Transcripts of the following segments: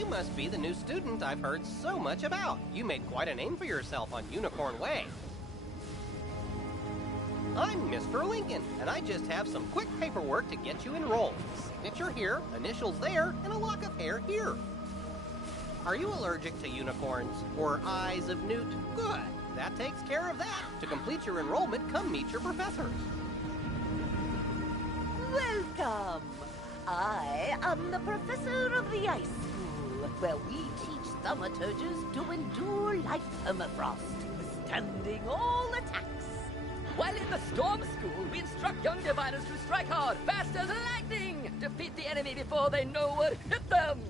you must be the new student I've heard so much about. You made quite a name for yourself on Unicorn Way. I'm Mr. Lincoln, and I just have some quick paperwork to get you enrolled. Signature here, initials there, and a lock of hair here. Are you allergic to unicorns or eyes of newt? Good. That takes care of that. To complete your enrollment, come meet your professors. Welcome! I am the professor of the ice school, where we teach thaumaturges to endure like permafrost, withstanding all attacks. While in the Storm School, we instruct young diviners to strike hard, fast as lightning, defeat the enemy before they know what hit them.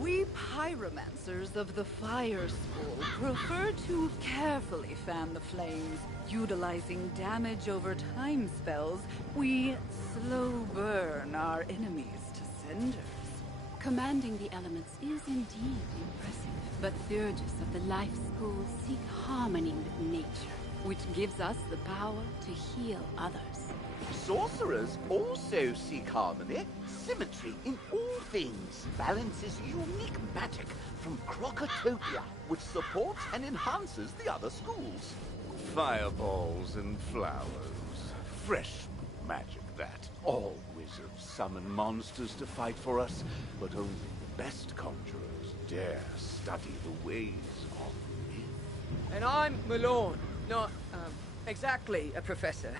We pyromancers of the Fire School prefer to carefully fan the flames. Utilizing damage over time spells, we slow burn our enemies to cinders. Commanding the elements is indeed impressive, but Thurgis of the Life School seek harmony with nature, which gives us the power to heal others. Sorcerers also seek harmony, symmetry in all things. Balance is unique magic from Crocotopia, which supports and enhances the other schools. Fireballs and flowers. Fresh magic, that. All wizards summon monsters to fight for us, but only the best conjurers dare study the ways of myth. And I'm Malone, not, exactly a professor.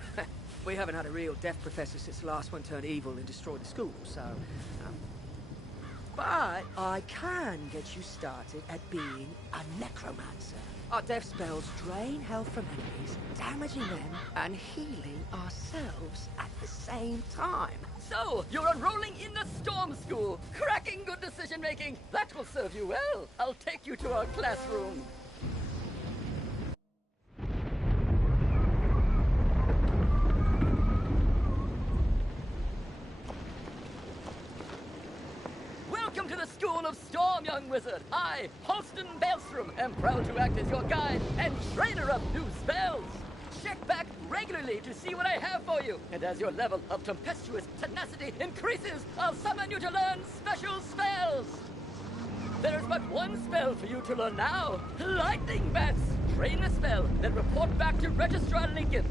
We haven't had a real deaf professor since the last one turned evil and destroyed the school, so... But I can get you started at being a necromancer. Our death spells drain health from enemies, damaging them and healing ourselves at the same time. So, you're enrolling in the Storm School. Cracking good decision-making. That will serve you well. I'll take you to our classroom. Welcome to the School of Storm, young wizard. I, Halston Baelstrom, am proud to act as your guide and trainer of new spells. Check back regularly to see what I have for you. And as your level of tempestuous tenacity increases, I'll summon you to learn special spells. There is but one spell for you to learn now. Lightning Bats. Train the spell, then report back to Registrar Lincoln.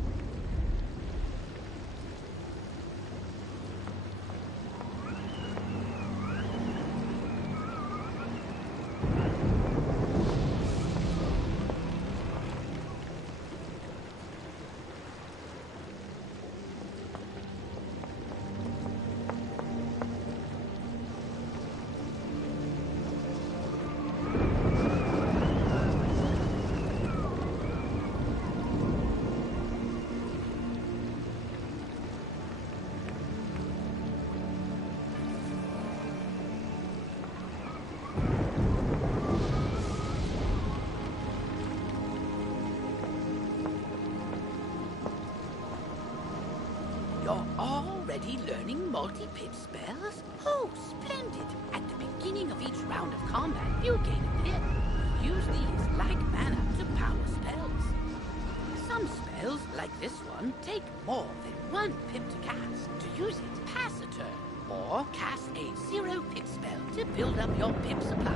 You're already learning multi-pip spells? Oh, splendid! At the beginning of each round of combat, you gain a pip. Use these, like mana, to power spells. Some spells, like this one, take more than one pip to cast. To use it, pass a turn, or cast a 0 pip spell to build up your pip supply.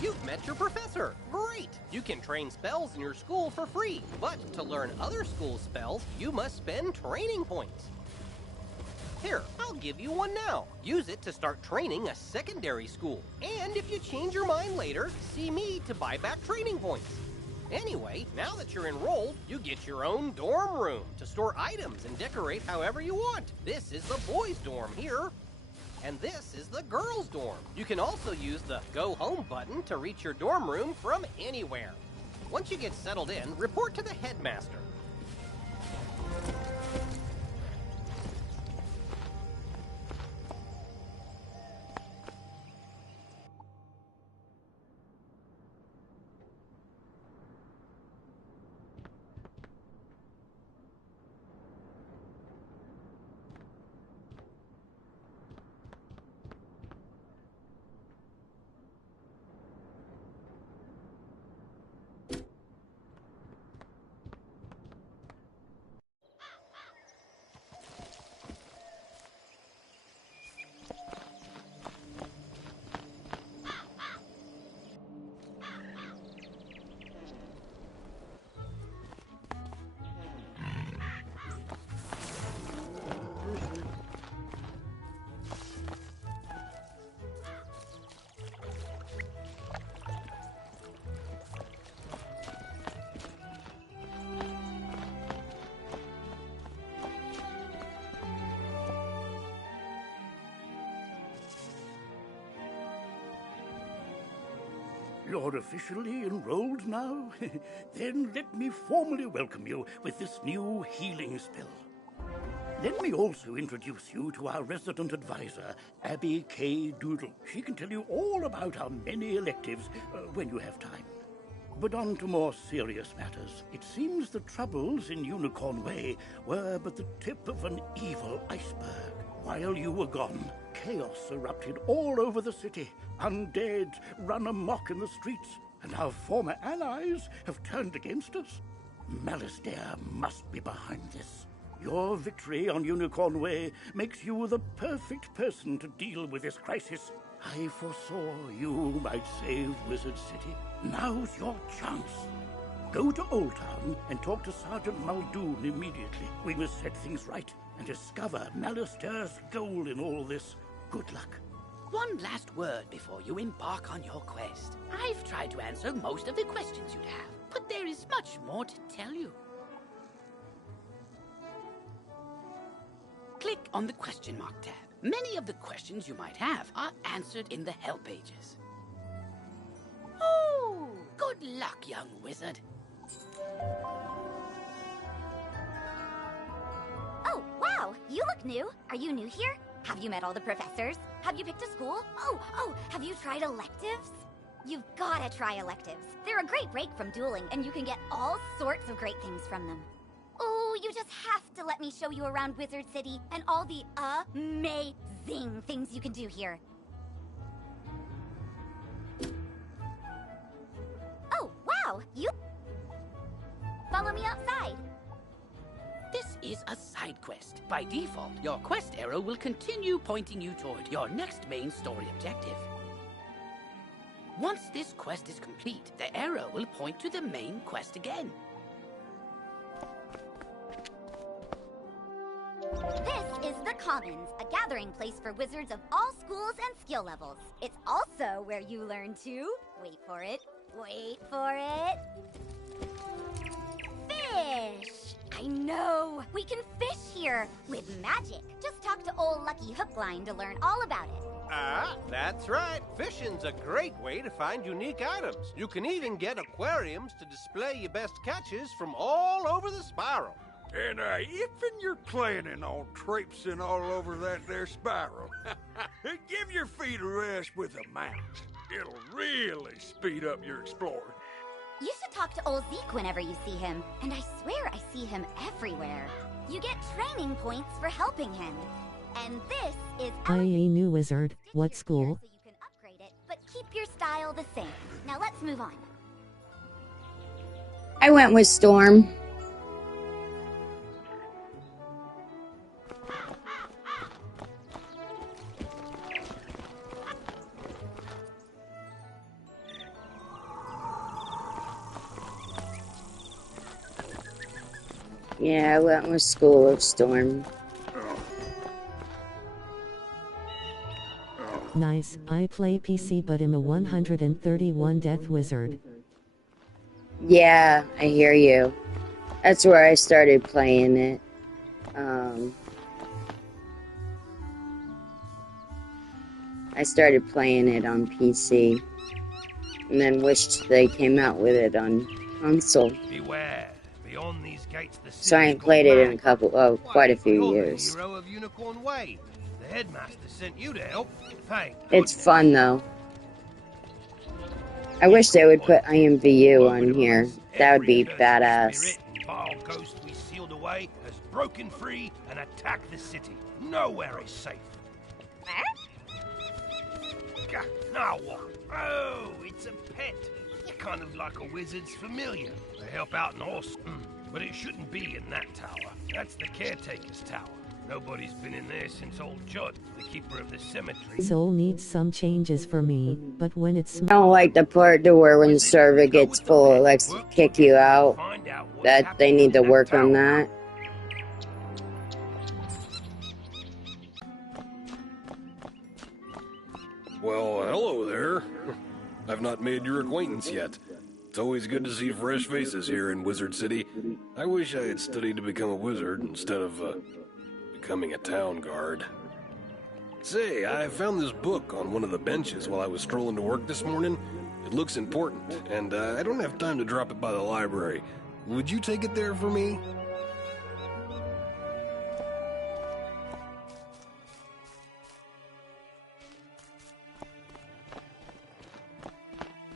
You've met your professor. Great! You can train spells in your school for free, but to learn other school spells, you must spend training points. Here, I'll give you one now. Use it to start training a secondary school. And if you change your mind later, see me to buy back training points. Anyway, now that you're enrolled, you get your own dorm room to store items and decorate however you want. This is the boys' dorm here. And this is the girls' dorm. You can also use the Go Home button to reach your dorm room from anywhere. Once you get settled in, report to the headmaster. You're officially enrolled now? Then let me formally welcome you with this new healing spell. Let me also introduce you to our resident advisor, Abby K. Doodle. She can tell you all about our many electives when you have time. But on to more serious matters. It seems the troubles in Unicorn Way were but the tip of an evil iceberg. While you were gone, chaos erupted all over the city. Undead run amok in the streets, and our former allies have turned against us. Malastare must be behind this. Your victory on Unicorn Way makes you the perfect person to deal with this crisis. I foresaw you might save Wizard City. Now's your chance. Go to Old Town and talk to Sergeant Muldoon immediately. We must set things right and discover Malastare's goal in all this. Good luck. One last word before you embark on your quest. I've tried to answer most of the questions you'd have, but there is much more to tell you. Click on the question mark tab. Many of the questions you might have are answered in the help pages. Oh, good luck, young wizard. Oh, wow, you look new. Are you new here? Have you met all the professors? Have you picked a school? Oh, have you tried electives? You've gotta try electives. They're a great break from dueling, and you can get all sorts of great things from them. Oh, you just have to let me show you around Wizard City and all the amazing things you can do here. Oh, wow, you... Follow me outside. This is a side quest. By default, your quest arrow will continue pointing you toward your next main story objective. Once this quest is complete, the arrow will point to the main quest again. This is the Commons, a gathering place for wizards of all schools and skill levels. It's also where you learn to... Wait for it. Fish! I know! We can fish here with magic. Just talk to old Lucky Hookline to learn all about it. Ah, that's right. Fishing's a great way to find unique items. You can even get aquariums to display your best catches from all over the spiral. And if you're planning on traipsing all over that there spiral, give your feet a rest with a mount. It'll really speed up your exploring. You should talk to old Zeke whenever you see him, and I swear I see him everywhere. You get training points for helping him. And this is... I a new wizard. What school? So you can upgrade it, but keep your style the same. Now let's move on. I went with Storm. Yeah, I went with School of Storm. Nice. I play PC but am a 131 death wizard. Yeah, I hear you. That's where I started playing it. I started playing it on PC, and then wished they came out with it on console. Beware. Beyond these gates, the So I ain't played it in quite a few years. You're the hero of Unicorn Way. The headmaster sent you to help. Hey, It's fun though. I wish they would put IMVU on here. That would be badass. Vile ghost we sealed away has broken free and attacked the city. Nowhere is safe. Now what? Oh, it's a pet. You're kind of like a wizard's familiar. They help out in all... But it shouldn't be in that tower. That's the caretaker's tower. Nobody's been in there since old Judd, the keeper of the cemetery. Soul needs some changes for me, but when it's... I don't like the part to where when the server gets full, it likes to kick you out. That they need to work on that. Well, hello there. I've not made your acquaintance yet. It's always good to see fresh faces here in Wizard City. I wish I had studied to become a wizard instead of, becoming a town guard. Say, I found this book on one of the benches while I was strolling to work this morning. It looks important, and I don't have time to drop it by the library. Would you take it there for me?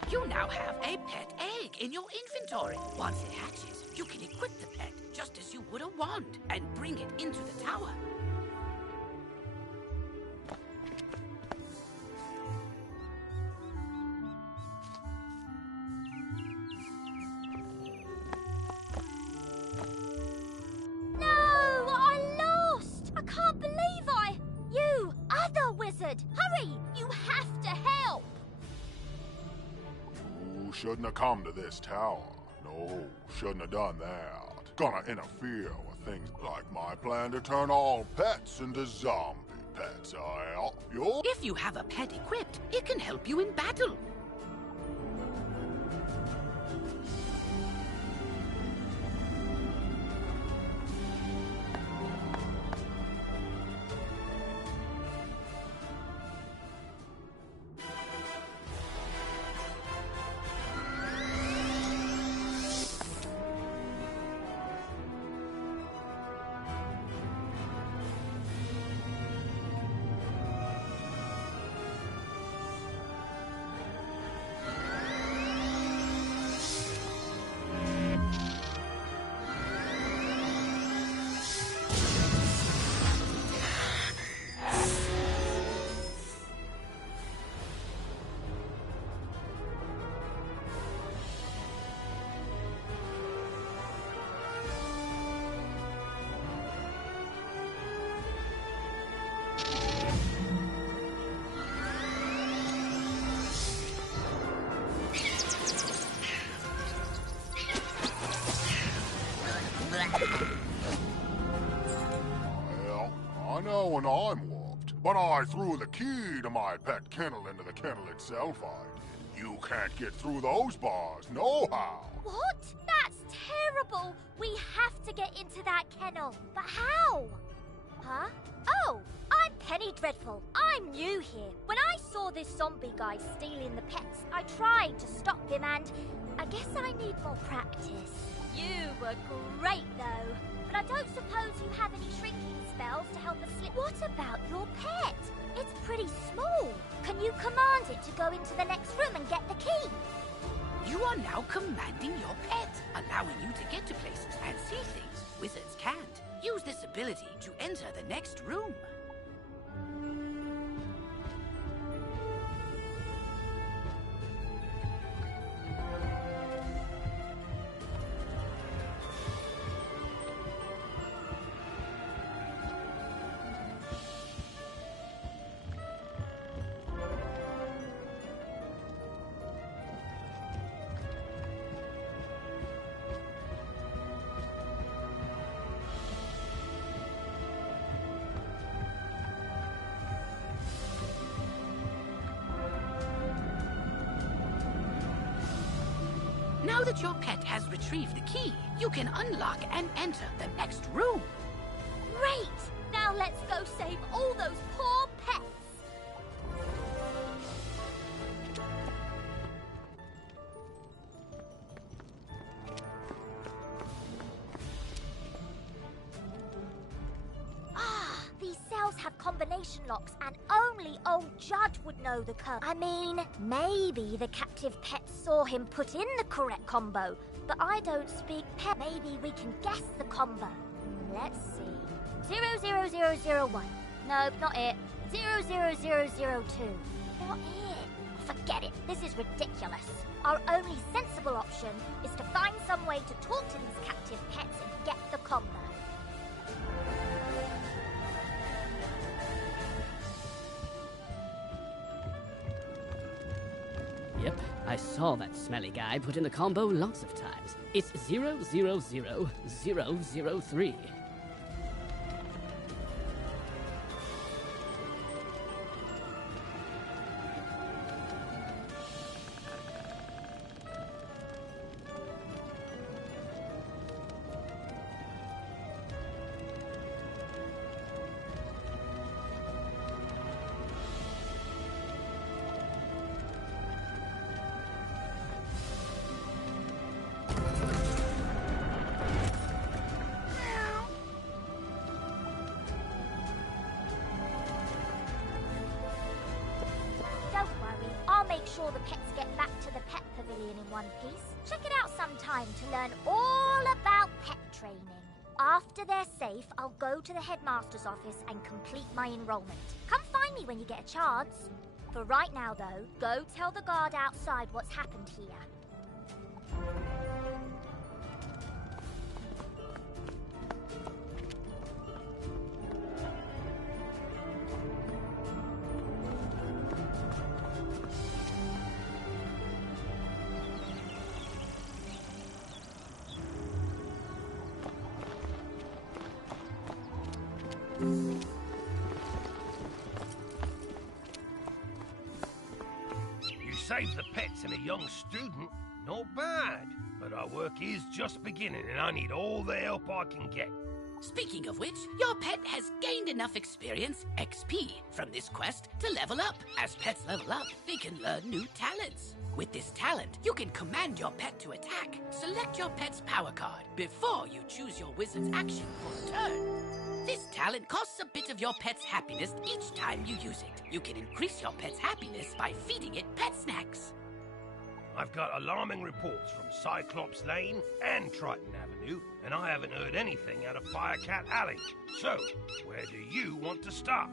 You now have a pet egg in your inventory. Once it hatches, you can equip the pet just as you would a wand and bring it into the tower. No, I lost! I can't believe You, other wizard! Hurry! You have to help! You shouldn't have come to this tower. No, shouldn't have done that. Gonna interfere with things like my plan to turn all pets into zombie pets, you? If you have a pet equipped, it can help you in battle. Well, I know when I'm warped, but I threw the key to my pet kennel into the kennel itself, I did. You can't get through those bars, no how. What? That's terrible! We have to get into that kennel. But how? Huh? Oh, I'm Penny Dreadful. I'm new here. When I saw this zombie guy stealing the pets, I tried to stop him and I guess I need more practice. You were great though. But I don't suppose you have any shrinking spells to help us slip. What about your pet? It's pretty small. Can you command it to go into the next room and get the key? You are now commanding your pet, allowing you to get to places and see things wizards can't. Use this ability to enter the next room. Now that your pet has retrieved the key, you can unlock and enter the next room. Great! Now let's go save all those poor pets. combination locks, and only old Judd would know the code. I mean, maybe the captive pet saw him put in the correct combo, but I don't speak pet. Maybe we can guess the combo. Let's see. 00001. Nope, not it. 00002. Not it. Forget it. This is ridiculous. Our only sensible option is to find some way to talk to these captive pets and get the combo. Yep, I saw that smelly guy put in the combo lots of times. It's 000003. Sure the pets get back to the pet pavilion in one piece. Check it out sometime to learn all about pet training. After they're safe, I'll go to the headmaster's office and complete my enrollment. Come find me when you get a chance. For right now, though, go tell the guard outside what's happened here. You saved the pets and a young student. Not bad. But our work is just beginning and I need all the help I can get. Speaking of which, your pet has gained enough experience, XP, from this quest to level up. As pets level up, they can learn new talents. With this talent, you can command your pet to attack. Select your pet's power card before you choose your wizard's action for a turn. This talent costs a bit of your pet's happiness each time you use it. You can increase your pet's happiness by feeding it pet snacks. I've got alarming reports from Cyclops Lane and Triton Avenue, and I haven't heard anything out of Firecat Alley. So, where do you want to start?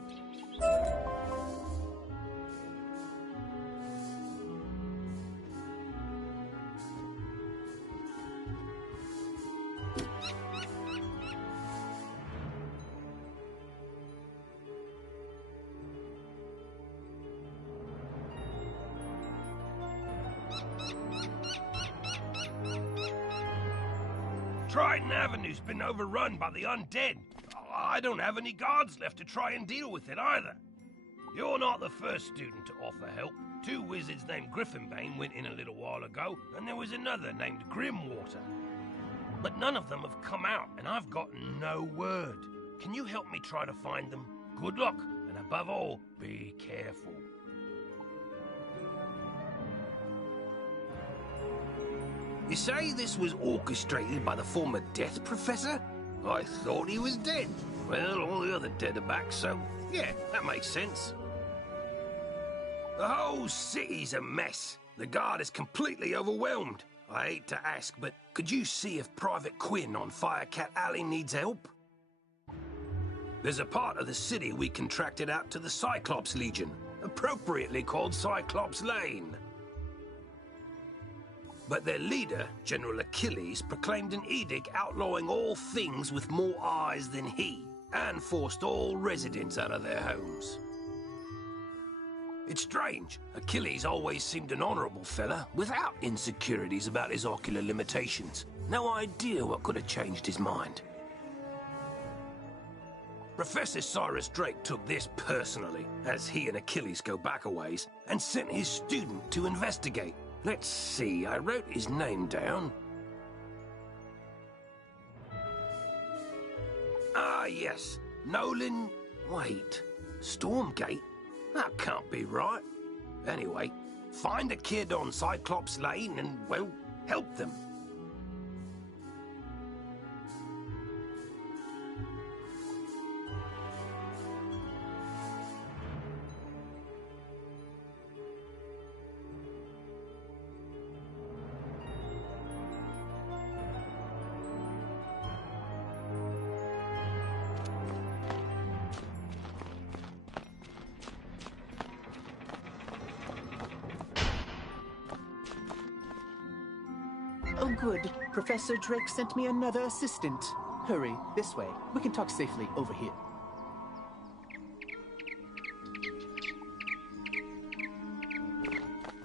Triton Avenue's been overrun by the undead. I don't have any guards left to try and deal with it either. You're not the first student to offer help. 2 wizards named Griffinbane went in a little while ago, and there was another named Grimwater. But none of them have come out, and I've got no word. Can you help me try to find them? Good luck, and above all, be careful. You say this was orchestrated by the former Death Professor? I thought he was dead. Well, all the other dead are back, so yeah, that makes sense. The whole city's a mess. The guard is completely overwhelmed. I hate to ask, but could you see if Private Quinn on Firecat Alley needs help? There's a part of the city we contracted out to the Cyclops Legion, appropriately called Cyclops Lane. But their leader, General Achilles, proclaimed an edict outlawing all things with more eyes than he, and forced all residents out of their homes. It's strange. Achilles always seemed an honorable fella, without insecurities about his ocular limitations. No idea what could have changed his mind. Professor Cyrus Drake took this personally, as he and Achilles go back a ways, and sent his student to investigate. Let's see, I wrote his name down. Ah, yes. Nolan... Wait. Stormgate? That can't be right. Anyway, find a kid on Cyclops Lane and, well, help them. Oh, good. Professor Drake sent me another assistant. Hurry, this way. We can talk safely over here.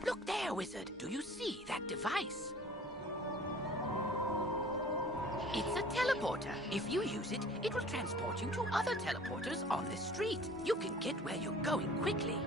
Look there, wizard. Do you see that device? It's a teleporter. If you use it, it will transport you to other teleporters on the street. You can get where you're going quickly.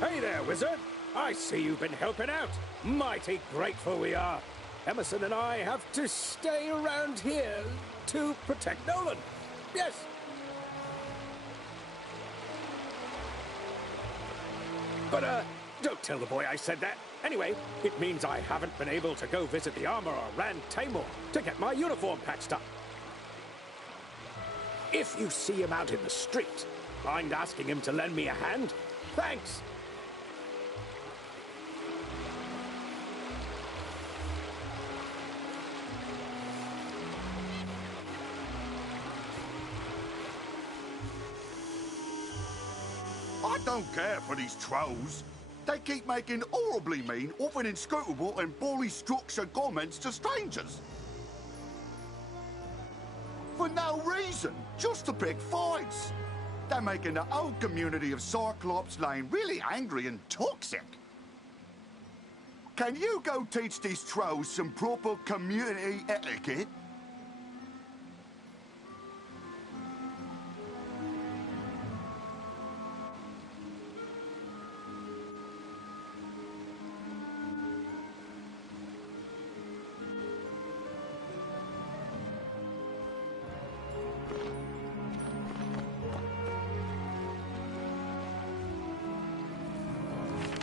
Hey there, wizard. I see you've been helping out. Mighty grateful we are. Emerson and I have to stay around here to protect Nolan. Yes. But, don't tell the boy I said that. Anyway, it means I haven't been able to go visit the armorer Rand Tamor to get my uniform patched up. If you see him out in the street, mind asking him to lend me a hand? Thanks. I don't care for these trolls. They keep making horribly mean, often inscrutable and poorly structured comments to strangers. For no reason, just to pick fights. They're making the whole community of Cyclops Lane really angry and toxic. Can you go teach these trolls some proper community etiquette?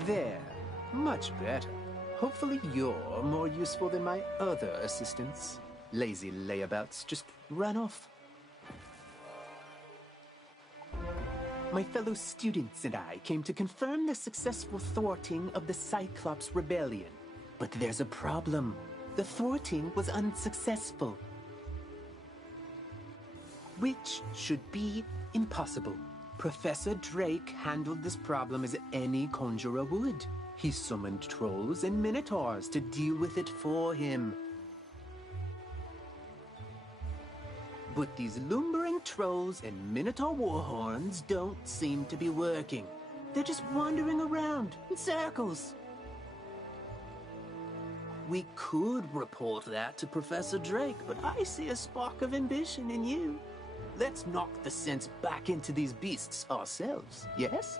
There. Much better. Hopefully you're more useful than my other assistants. Lazy layabouts just run off. My fellow students and I came to confirm the successful thwarting of the Cyclops Rebellion. But there's a problem. The thwarting was unsuccessful. Which should be impossible. Professor Drake handled this problem as any conjurer would. He summoned trolls and minotaurs to deal with it for him. But these lumbering trolls and minotaur warhorns don't seem to be working. They're just wandering around in circles. We could report that to Professor Drake, but I see a spark of ambition in you. Let's knock the sense back into these beasts ourselves, yes?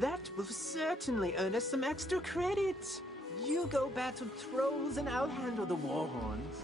That will certainly earn us some extra credit. You go battle trolls and I'll handle the warhorns.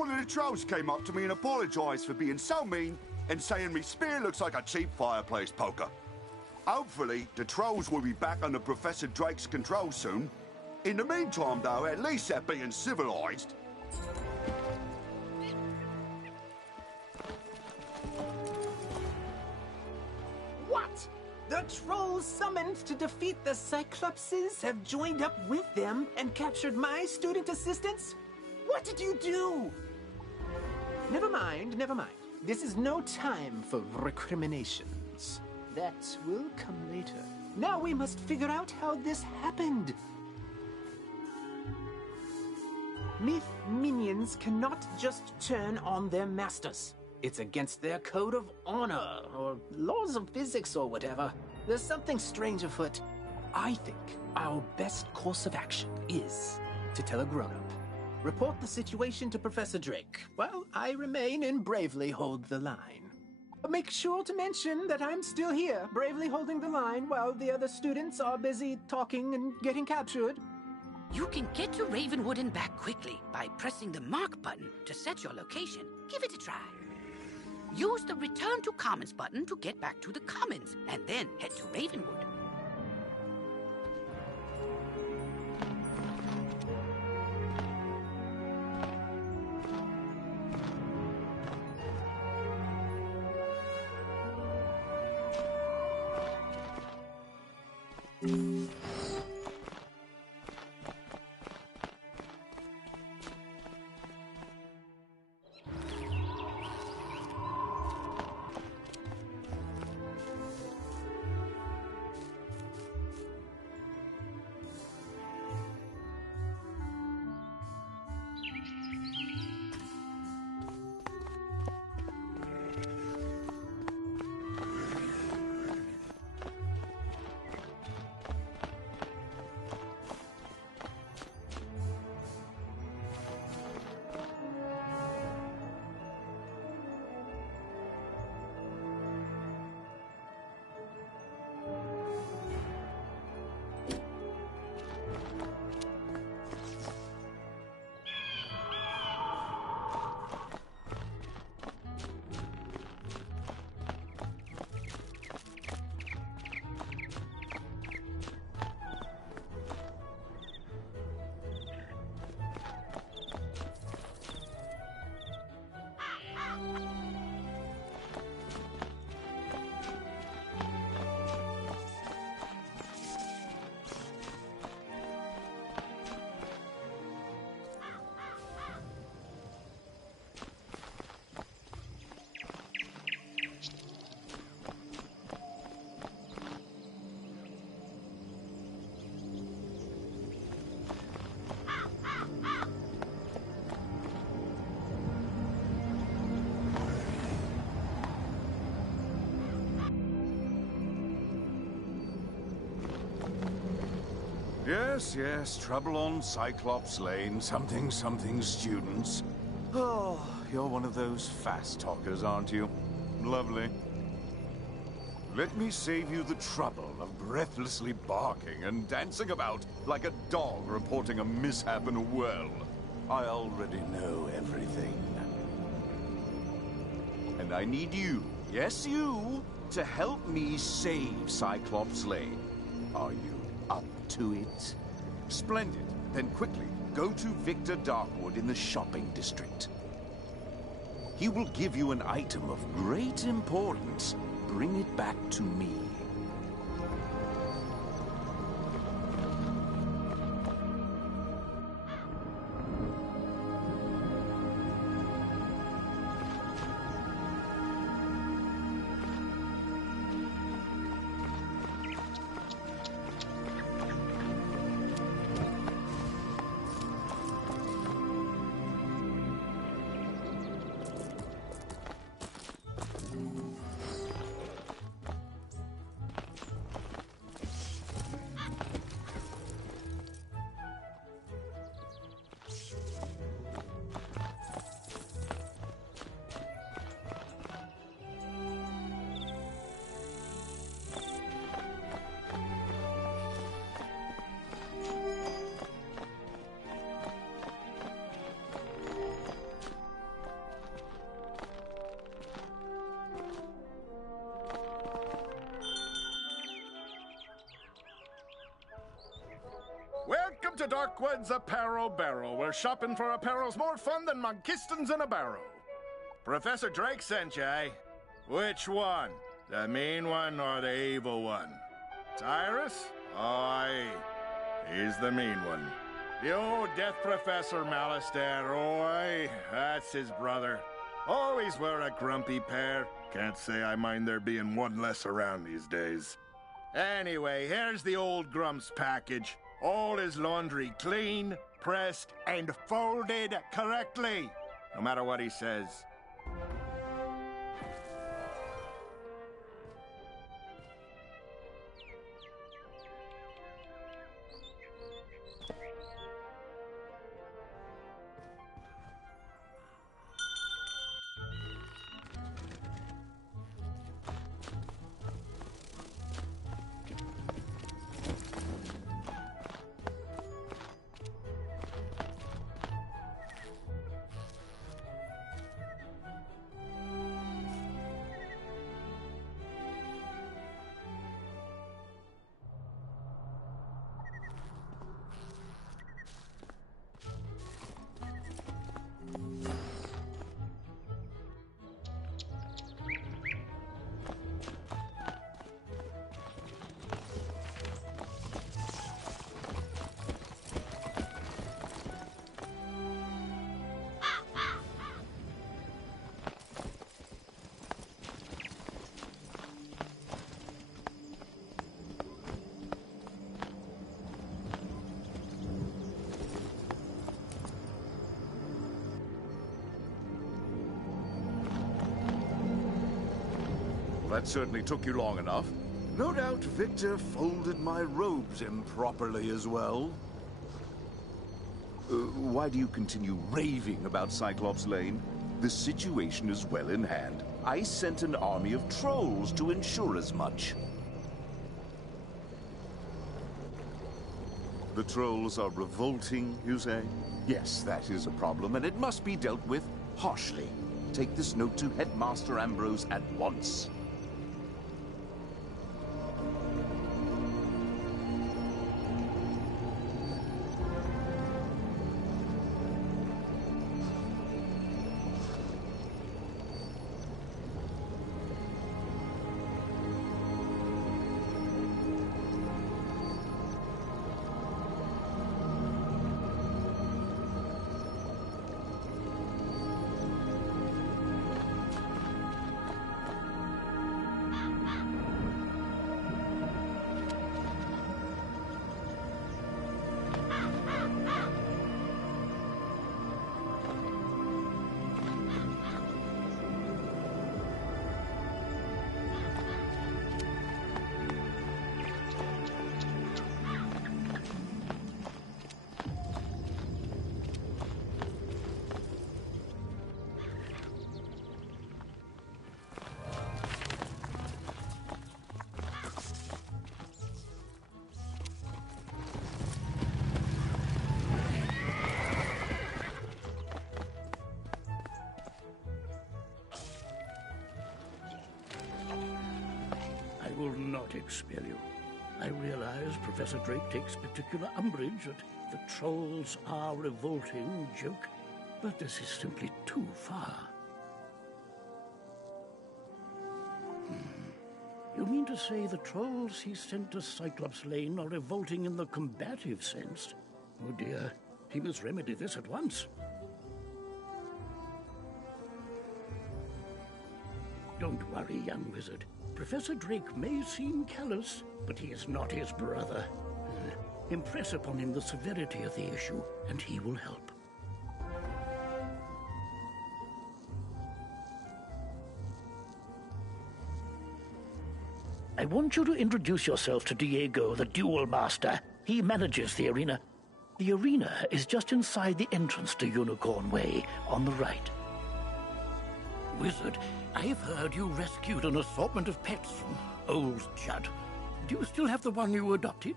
One of the trolls came up to me and apologised for being so mean and saying me spear looks like a cheap fireplace poker. Hopefully, the trolls will be back under Professor Drake's control soon. In the meantime, though, at least they're being civilised. What? The trolls summoned to defeat the Cyclopses have joined up with them and captured my student assistants? What did you do? Never mind, never mind. This is no time for recriminations. That will come later. Now we must figure out how this happened. Myth minions cannot just turn on their masters. It's against their code of honor, or laws of physics, or whatever. There's something strange afoot. I think our best course of action is to tell a grown-up. Report the situation to Professor Drake, while I remain and bravely hold the line. Make sure to mention that I'm still here, bravely holding the line while the other students are busy talking and getting captured. You can get to Ravenwood and back quickly by pressing the mark button to set your location. Give it a try. Use the Return to Commons button to get back to the Commons, and then head to Ravenwood. Yes, yes, trouble on Cyclops Lane, something students. Oh, you're one of those fast talkers, aren't you? Lovely. Let me save you the trouble of breathlessly barking and dancing about like a dog reporting a mishap in a well. I already know everything. And I need you, yes you, to help me save Cyclops Lane. Are you up to it? Splendid. Then quickly, go to Victor Darkwood in the shopping district. He will give you an item of great importance. Bring it back to me. Darkwood's Apparel Barrel, where shopping for apparel's more fun than monkistons in a barrel. Professor Drake sent you, eh? Which one? The mean one or the evil one? Tyrus? Oh, aye. He's the mean one. The old Death Professor Malistaire, oh, aye. That's his brother. Always were a grumpy pair. Can't say I mind there being one less around these days. Anyway, here's the old Grump's package. All his laundry clean, pressed, and folded correctly. No matter what he says. That certainly took you long enough. No doubt Victor folded my robes improperly as well. Why do you continue raving about Cyclops Lane? The situation is well in hand. I sent an army of trolls to ensure as much. The trolls are revolting, you say? Yes, that is a problem, and it must be dealt with harshly. Take this note to Headmaster Ambrose at once. I will not expel you. I realize Professor Drake takes particular umbrage at the trolls are revolting joke, but this is simply too far. You mean to say the trolls he sent to Cyclops Lane are revolting in the combative sense? Oh dear, he must remedy this at once. Don't worry, young wizard. Professor Drake may seem callous, but he is not his brother. Impress upon him the severity of the issue, and he will help. I want you to introduce yourself to Diego, the Duel Master. He manages the arena. The arena is just inside the entrance to Unicorn Way, on the right. Wizard, I've heard you rescued an assortment of pets from old Judd. Do you still have the one you adopted?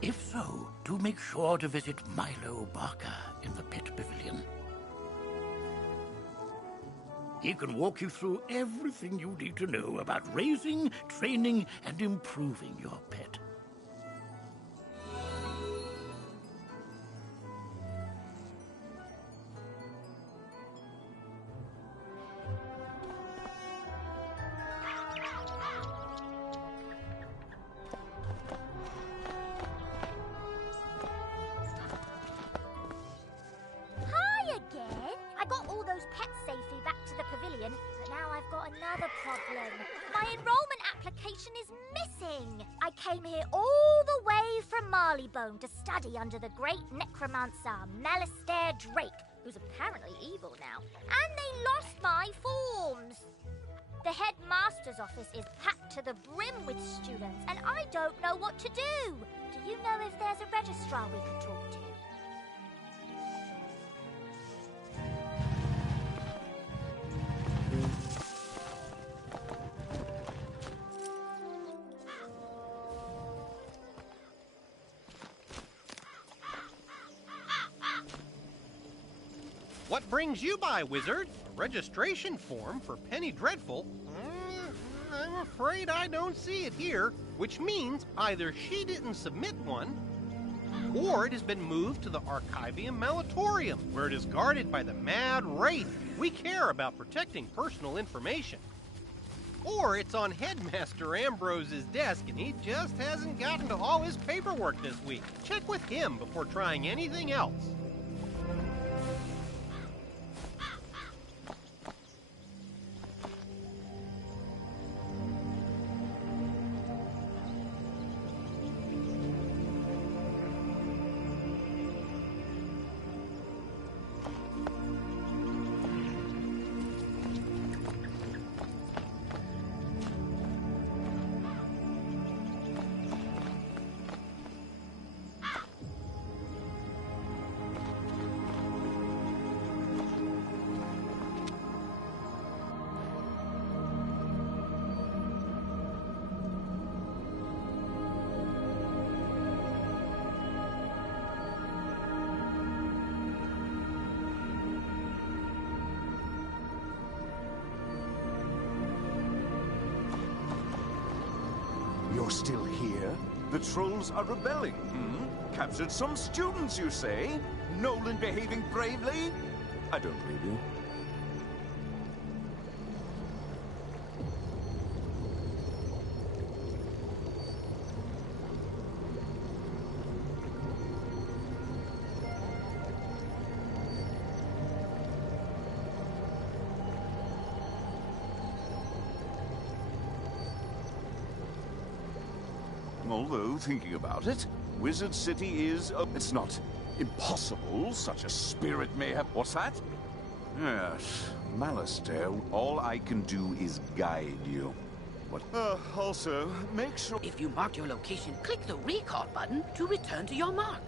If so, do make sure to visit Milo Barker in the Pet Pavilion. He can walk you through everything you need to know about raising, training, and improving your pet. I've got another problem. My enrollment application is missing. I came here all the way from Marleybone to study under the great necromancer Malistaire Drake, who's apparently evil now. And they lost my forms. The headmaster's office is packed to the brim with students, and I don't know what to do. Do you know if there's a registrar we could talk to? What brings you by, wizard? A registration form for Penny Dreadful? I'm afraid I don't see it here, which means either she didn't submit one, or it has been moved to the Archivium Malatorium, where it is guarded by the Mad Wraith. We care about protecting personal information. Or it's on Headmaster Ambrose's desk and he just hasn't gotten to all his paperwork this week. Check with him before trying anything else. You're still here? The trolls are rebelling, hmm? Captured some students, you say? Nolan behaving bravely? I don't believe you. Although, thinking about it, Wizard City is... it's not impossible. Such a spirit may have... What's that? Yes, Malistaire. All I can do is guide you. But, also, make sure... If you mark your location, click the recall button to return to your mark.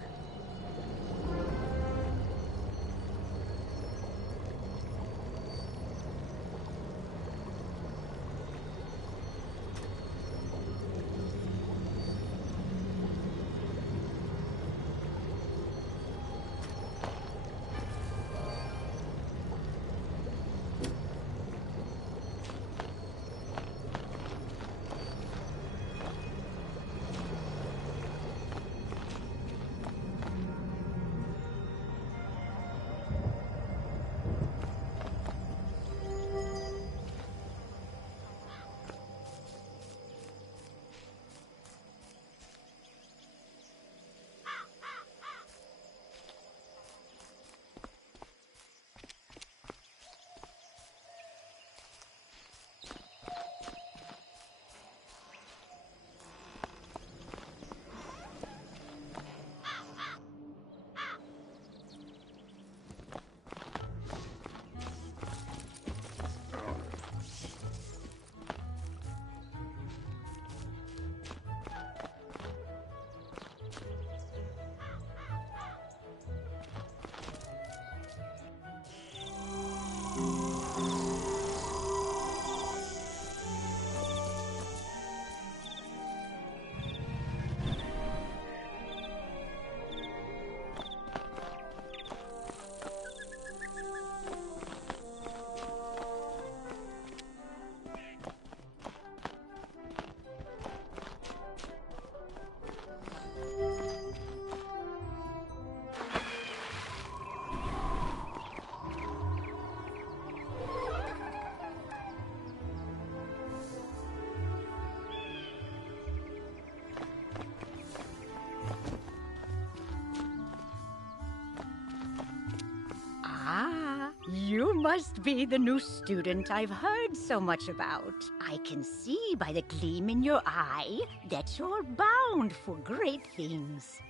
You must be the new student I've heard so much about. I can see by the gleam in your eye that you're bound for great things.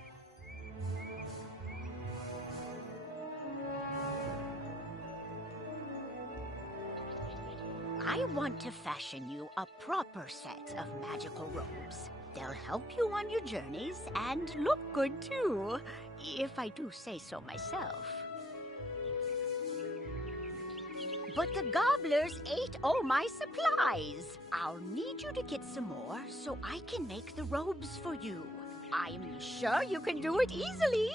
I want to fashion you a proper set of magical robes. They'll help you on your journeys and look good too, if I do say so myself. But the gobblers ate all my supplies. I'll need you to get some more so I can make the robes for you. I'm sure you can do it easily.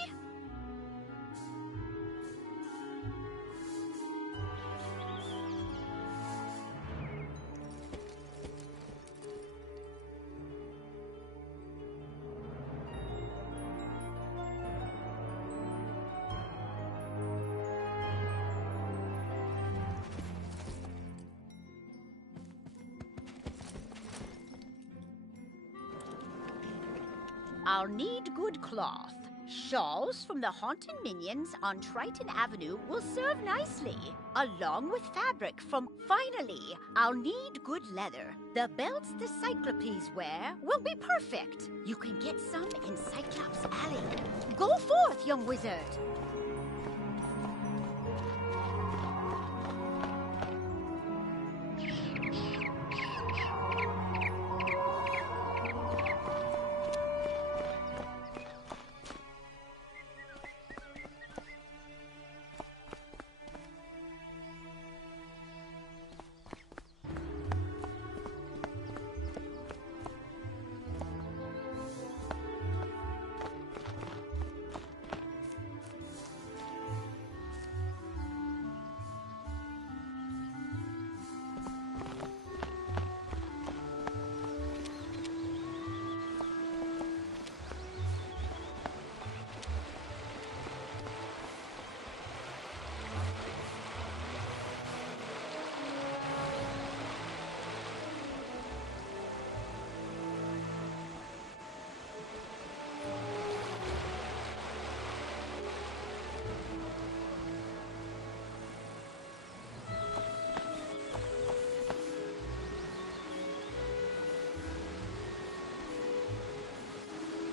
I'll need good cloth. Shawls from the haunted minions on Triton Avenue will serve nicely, along with fabric from... Finally, I'll need good leather. The belts the Cyclopes wear will be perfect. You can get some in Cyclops Alley. Go forth, young wizard.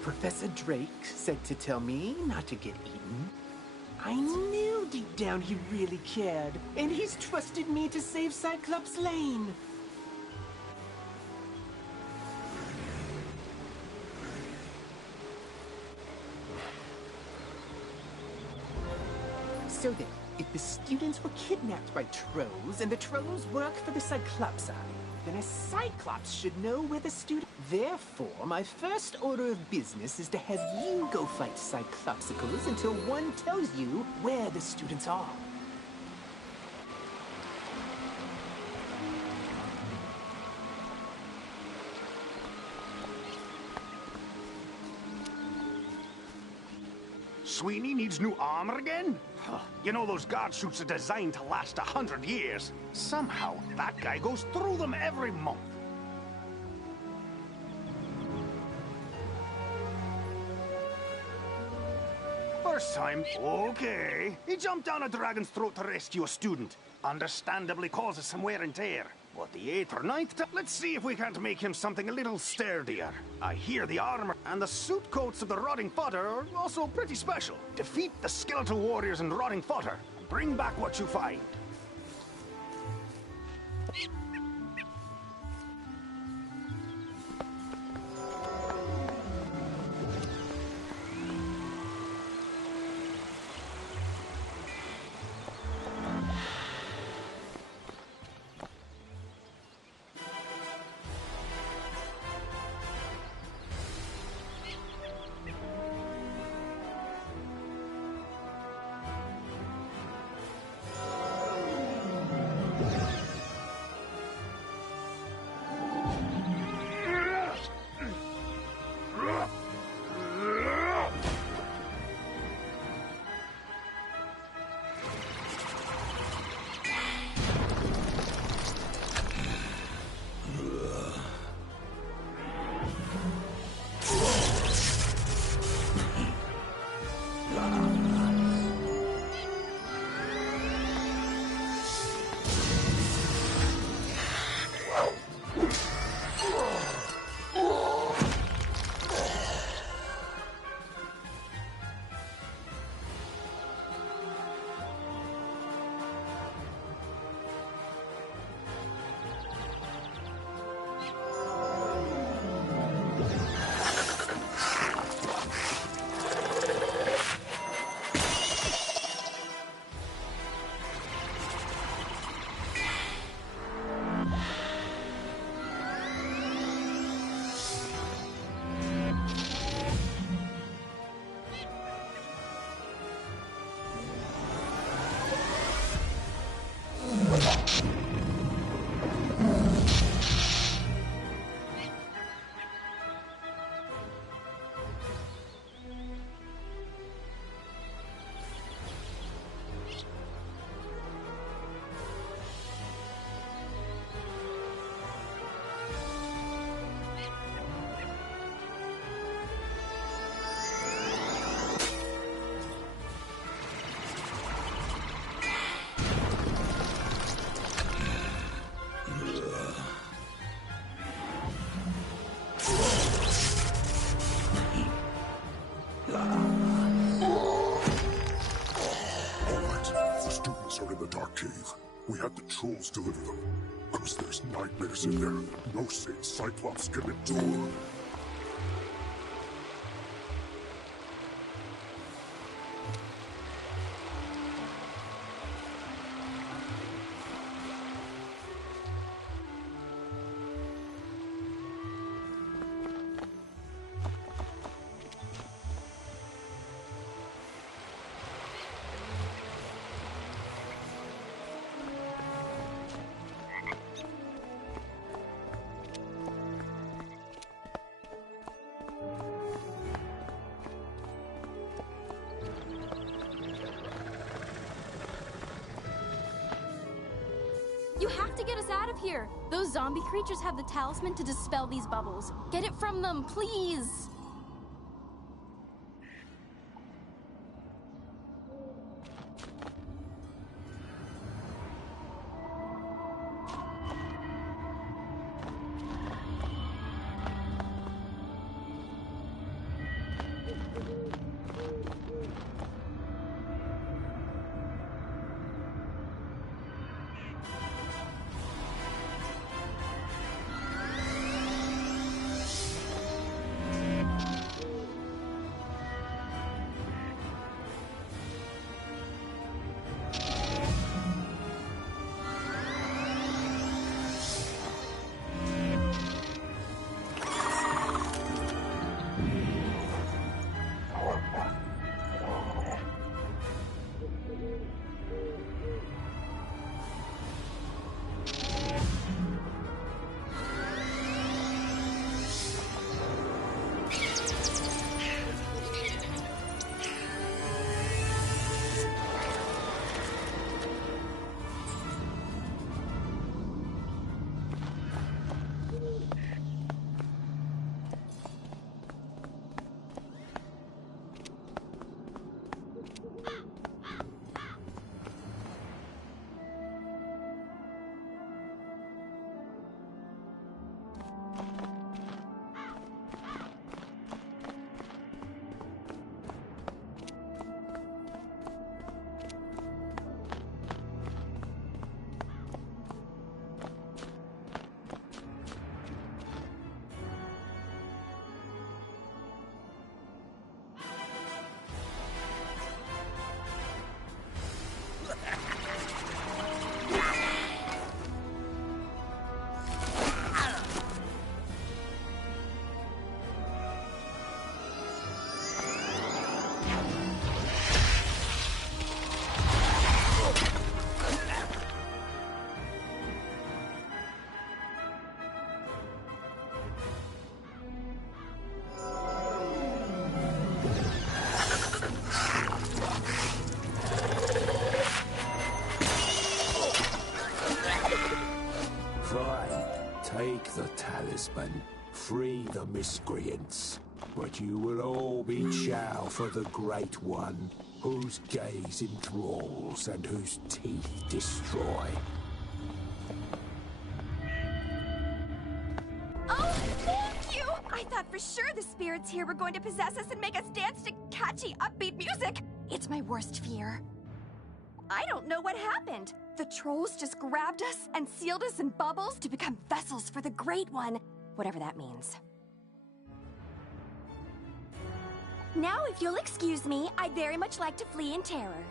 Professor Drake said to tell me not to get eaten. I knew deep down he really cared, and he's trusted me to save Cyclops Lane. So then, if the students were kidnapped by trolls, and the trolls work for the Cyclopsi, then a Cyclops should know where the student... Therefore, my first order of business is to have you go fight Cyclopsicles until one tells you where the students are. Sweeney needs new armor again? You know those guard suits are designed to last 100 years. Somehow, that guy goes through them every month. First time, okay. He jumped down a dragon's throat to rescue a student. Understandably causes some wear and tear. But the 8th or 9th time, let's see if we can't make him something a little sturdier. I hear the armor and the suit coats of the rotting fodder are also pretty special. Defeat the skeletal warriors in rotting fodder. Bring back what you find. our cave. We had the trolls deliver them. Because there's nightmares in there. No sane Cyclops can endure. You have to get us out of here. Those zombie creatures have the talisman to dispel these bubbles. Get it from them, please. Take the talisman, free the miscreants, but you will all be chow for the Great One, whose gaze enthralls and whose teeth destroy. Oh, thank you! I thought for sure the spirits here were going to possess us and make us dance to catchy, upbeat music. It's my worst fear. I don't know what happened. The trolls just grabbed us and sealed us in bubbles to become vessels for the Great One, whatever that means. Now, if you'll excuse me, I'd very much like to flee in terror.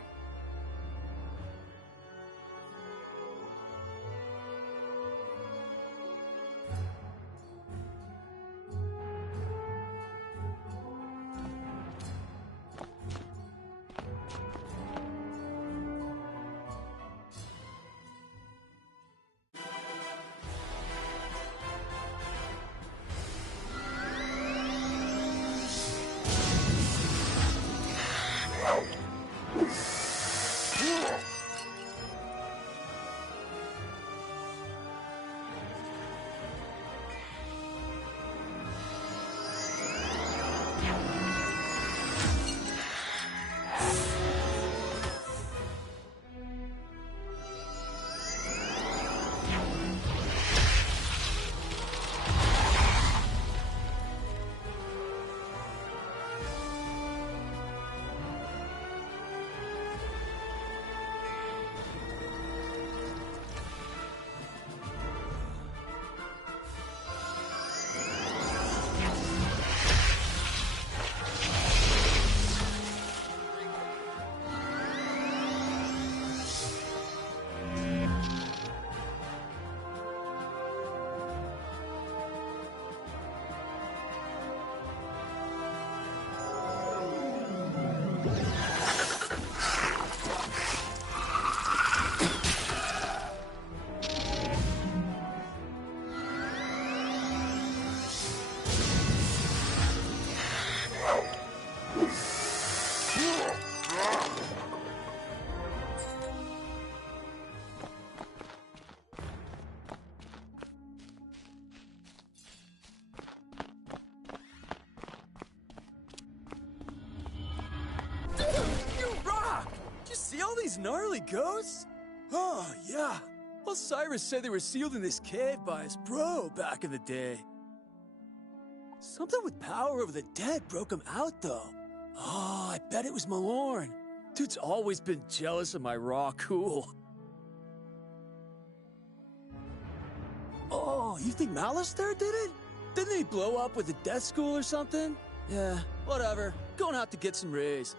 gnarly ghosts? Oh, yeah. Well, Cyrus said they were sealed in this cave by his bro back in the day. Something with power over the dead broke him out, though. Oh, I bet it was Malorn. Dude's always been jealous of my raw cool. Oh, you think Malister did it? Didn't he blow up with the death school or something? Yeah, whatever. Going out to get some rays.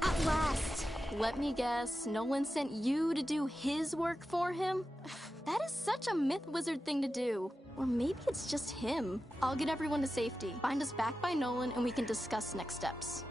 At last! Let me guess, Nolan sent you to do his work for him? That is such a myth wizard thing to do. Or maybe it's just him. I'll get everyone to safety, bind us back by Nolan, and we can discuss next steps.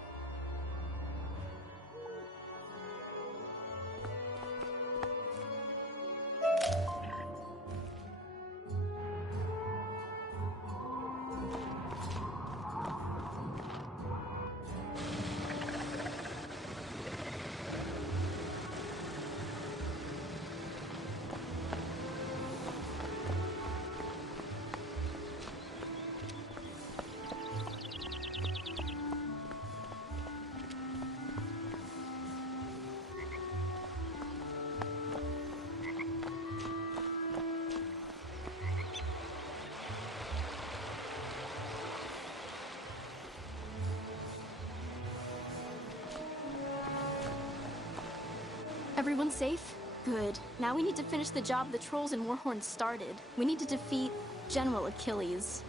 Everyone safe? Good. Now we need to finish the job the trolls and Warhorns started. We need to defeat General Achilles.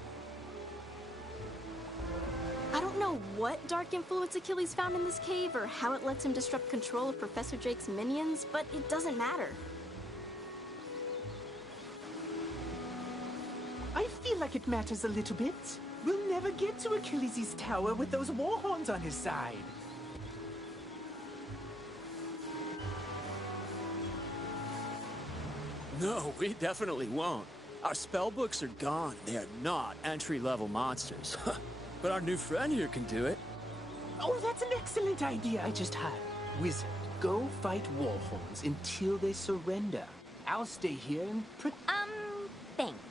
I don't know what dark influence Achilles found in this cave or how it lets him disrupt control of Professor Drake's minions, but it doesn't matter. I feel like it matters a little bit. We'll never get to Achilles' tower with those Warhorns on his side. No, we definitely won't. Our spell books are gone. They are not entry-level monsters. But our new friend here can do it. Oh, that's an excellent idea I just had. Wizard, go fight Warhorns until they surrender. I'll stay here and Thanks.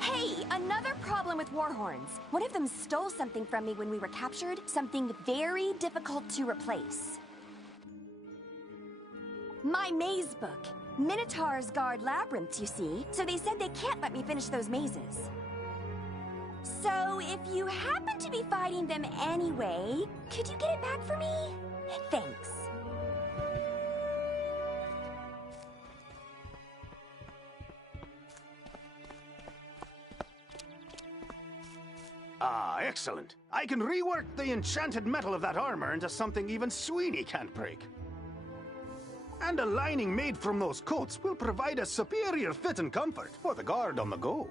Hey, another problem with Warhorns. One of them stole something from me when we were captured, something very difficult to replace. My maze book. Minotaurs guard labyrinths, you see, so they said they can't let me finish those mazes. So, if you happen to be fighting them anyway, could you get it back for me? Thanks. Ah, excellent. I can rework the enchanted metal of that armor into something even Sweeney can't break. And a lining made from those coats will provide a superior fit and comfort for the guard on the go.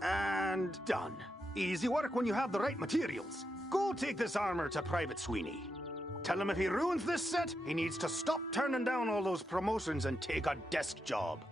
And done. Easy work when you have the right materials. Go take this armor to Private Sweeney. Tell him if he ruins this set, he needs to stop turning down all those promotions and take a desk job.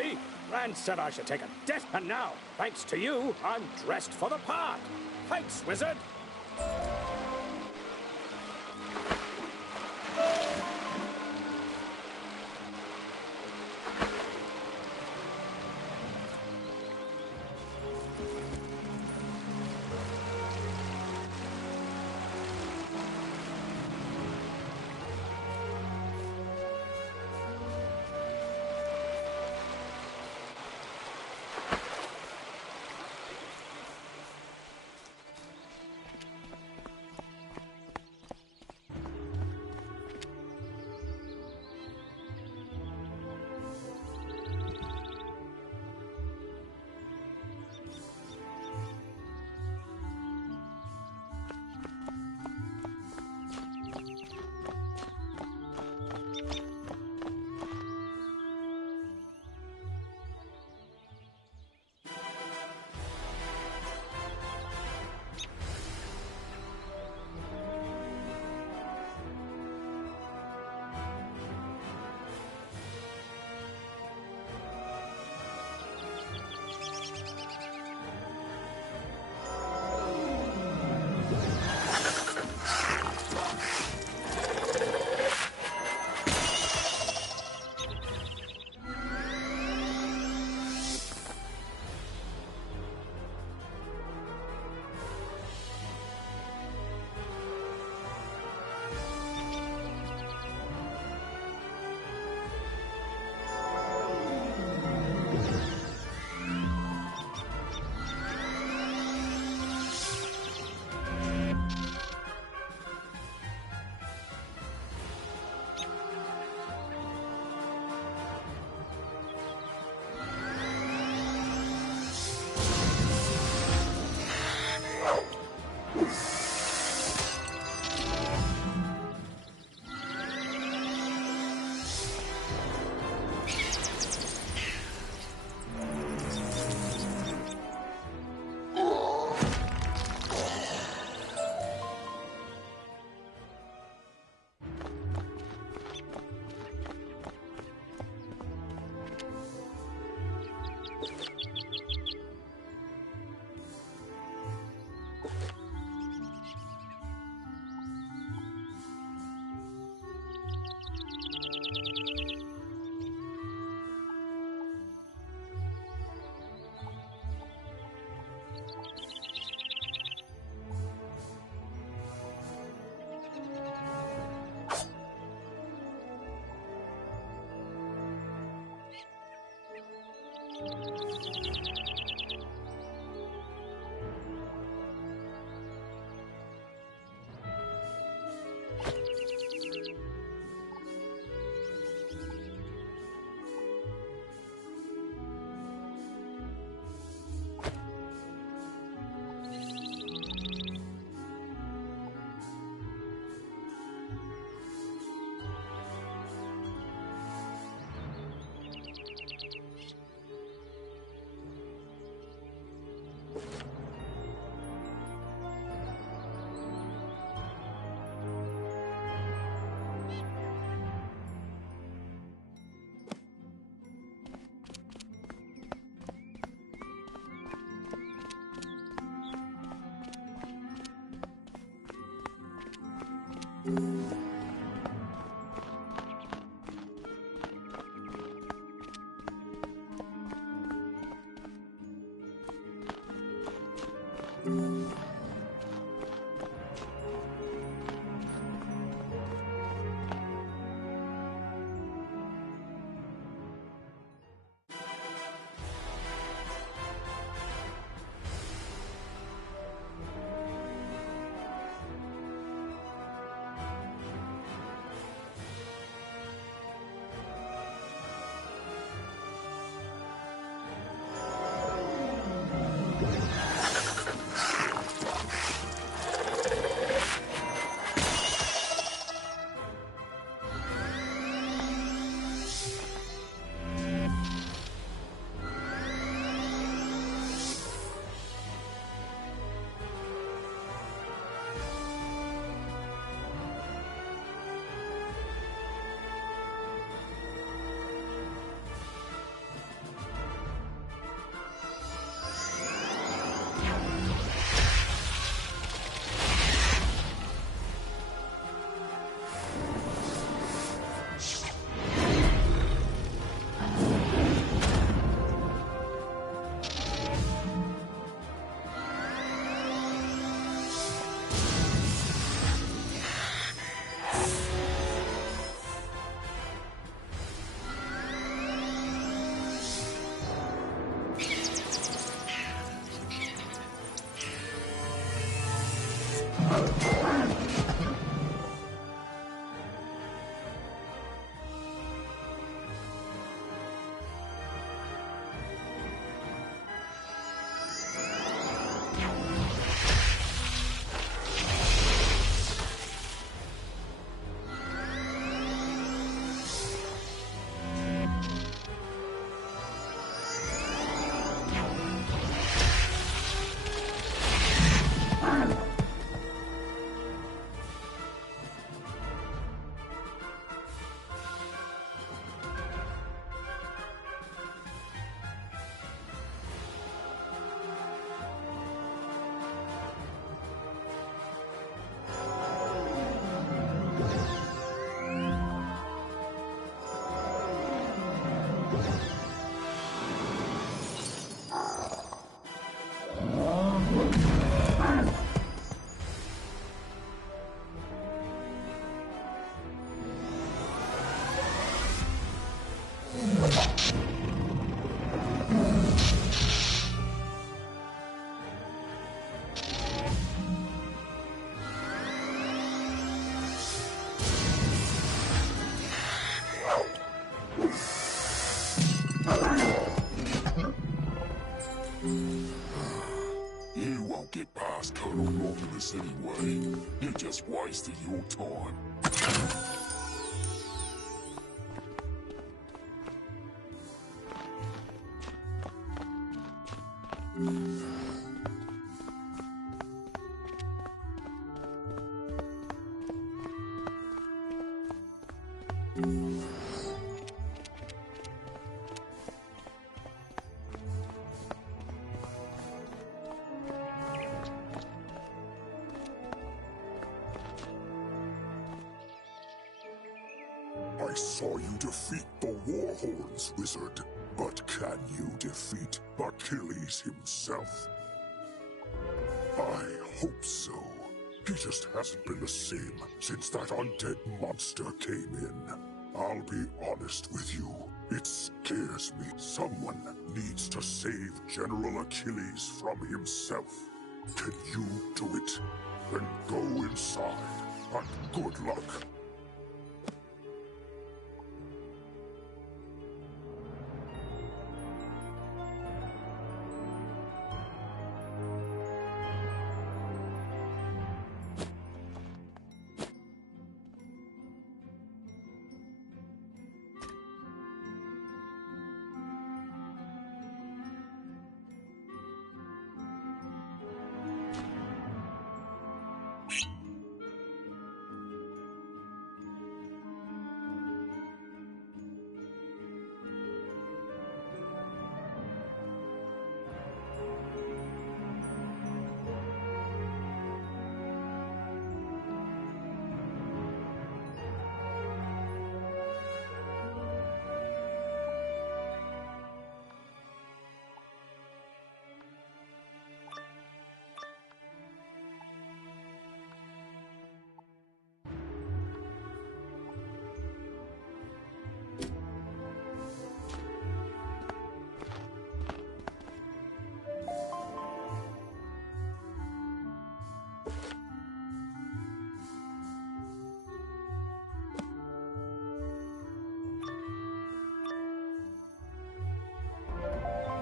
Hey, Rand said I should take a death, and now, thanks to you, I'm dressed for the part. Thanks, wizard. You won't get past Colonel Romulus anyway. You're just wasting your time. I saw you defeat the Warhorns, wizard. But can you defeat Achilles himself? I hope so. He just hasn't been the same since that undead monster came in. I'll be honest with you. It scares me. Someone needs to save General Achilles from himself. Can you do it? Then go inside, and good luck.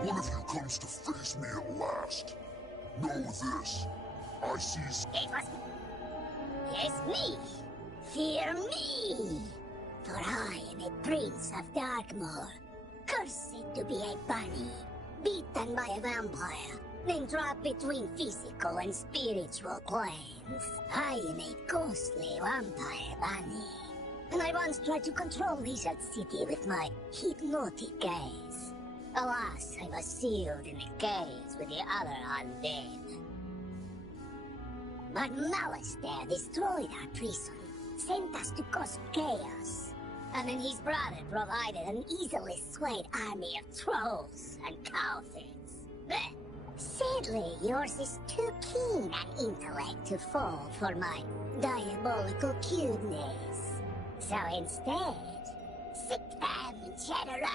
One of you comes to face me at last. Know this. I see... It was... Yes, me. Fear me. For I am a prince of Darkmoor, cursed to be a bunny, beaten by a vampire, then dropped between physical and spiritual planes. I am a ghostly vampire bunny, and I once tried to control Lizard City with my hypnotic gaze. Alas, I was sealed in a cage with the other undead. But Malastair destroyed our prison, sent us to cause chaos, and then his brother provided an easily swayed army of trolls and cowards. Sadly, yours is too keen an intellect to fall for my diabolical cuteness. So instead, sit down, General!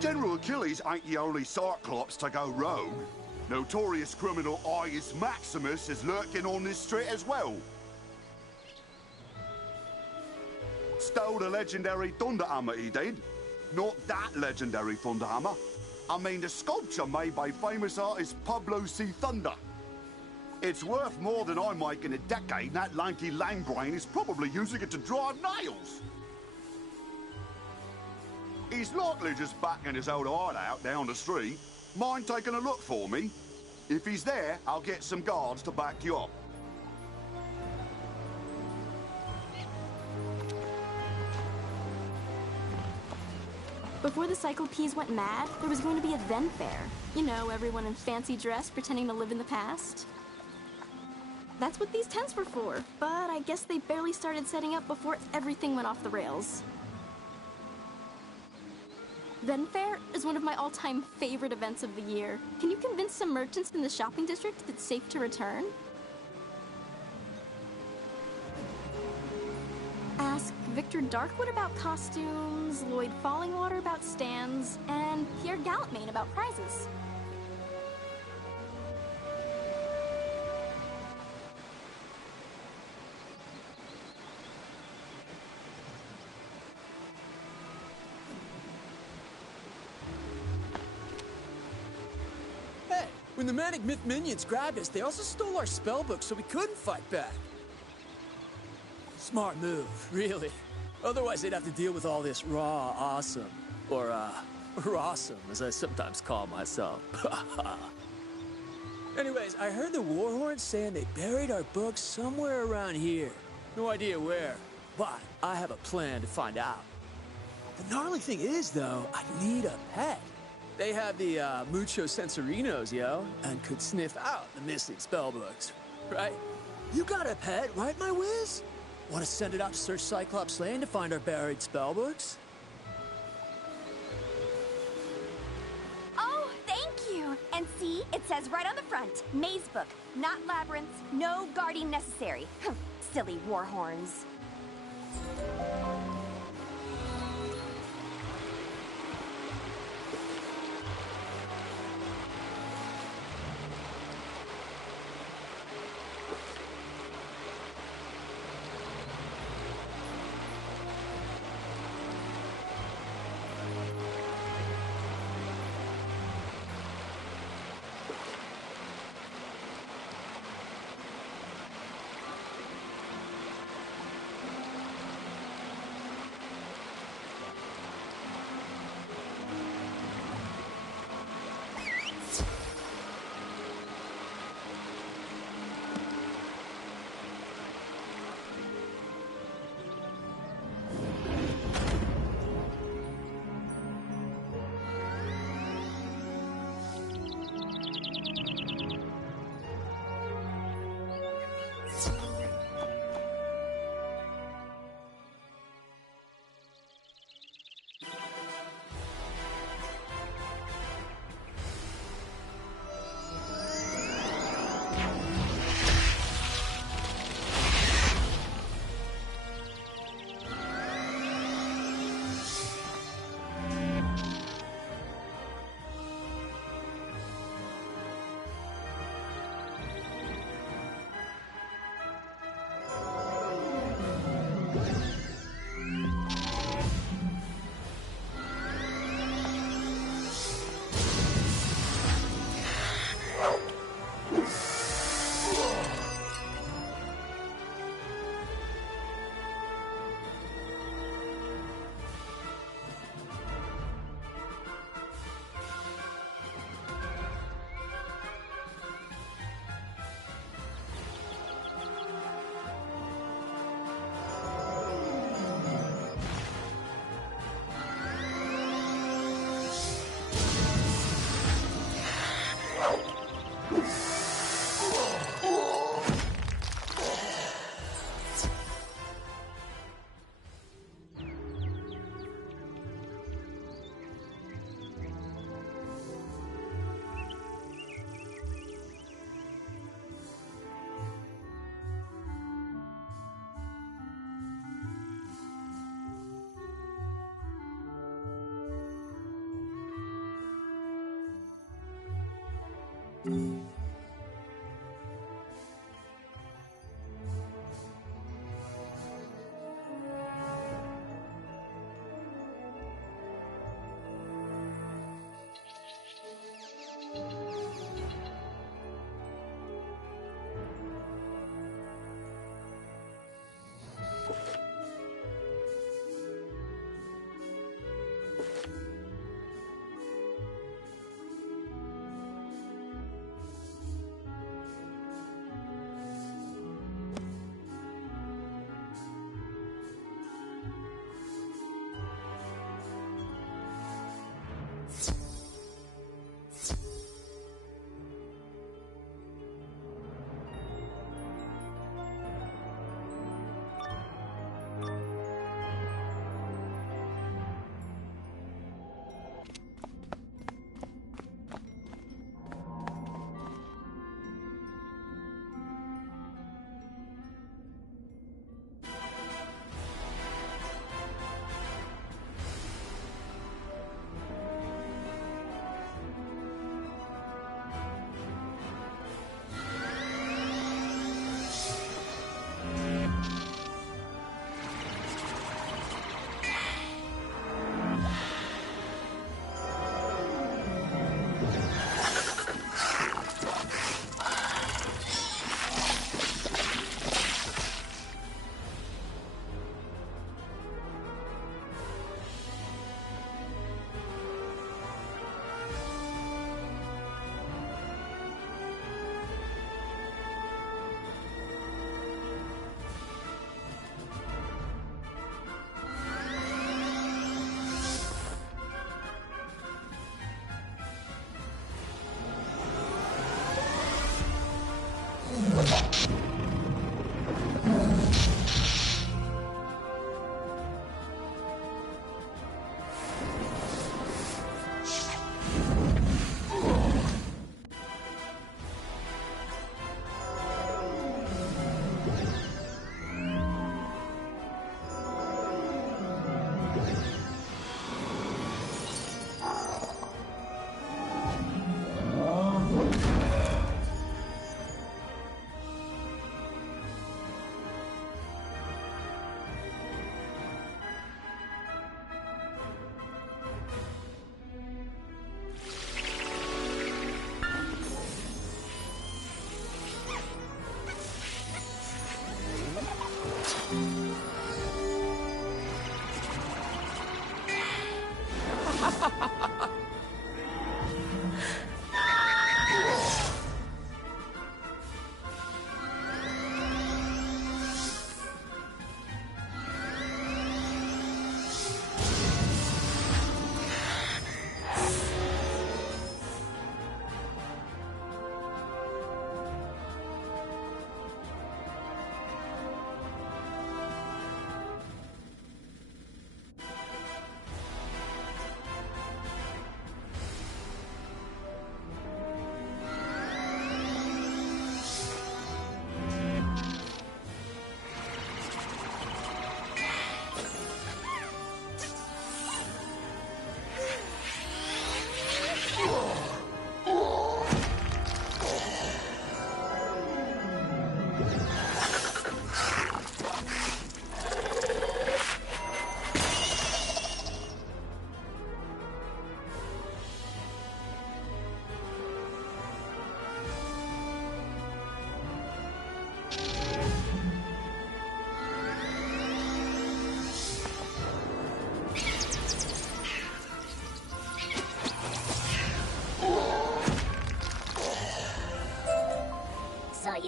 General Achilles ain't the only Cyclops to go rogue. Notorious criminal Ius Maximus is lurking on this street as well. Stole the legendary Thunderhammer, he did. Not that legendary Thunderhammer. I mean the sculpture made by famous artist Pablo C. Thunder. It's worth more than I make in a decade, and that lanky lame brain is probably using it to drive nails. He's likely just back in his old hideout down the street. Mind taking a look for me? If he's there, I'll get some guards to back you up. Before the Cyclopes went mad, there was going to be a Ven Fair. You know, everyone in fancy dress pretending to live in the past. That's what these tents were for, but I guess they barely started setting up before everything went off the rails. Ven Fair is one of my all-time favorite events of the year. Can you convince some merchants in the shopping district that it's safe to return? Ask Victor Darkwood about costumes, Lloyd Fallingwater about stands, and Pierre Gallopmain about prizes. Hey, when the Manic Myth minions grabbed us, they also stole our spellbook so we couldn't fight back. Smart move, really. Otherwise, they'd have to deal with all this raw awesome. Or, rawsome, as I sometimes call myself. Anyways, I heard the Warhorns saying they buried our books somewhere around here. No idea where, but I have a plan to find out. The gnarly thing is, though, I need a pet. They have the, Mucho Sensorinos, yo, and could sniff out the missing spellbooks, right? You got a pet, right, my whiz? Want to send it out to search Cyclops Lane to find our buried spellbooks? Oh, thank you. And see, it says right on the front, Maze Book, not Labyrinth, no guarding necessary. Silly warhorns.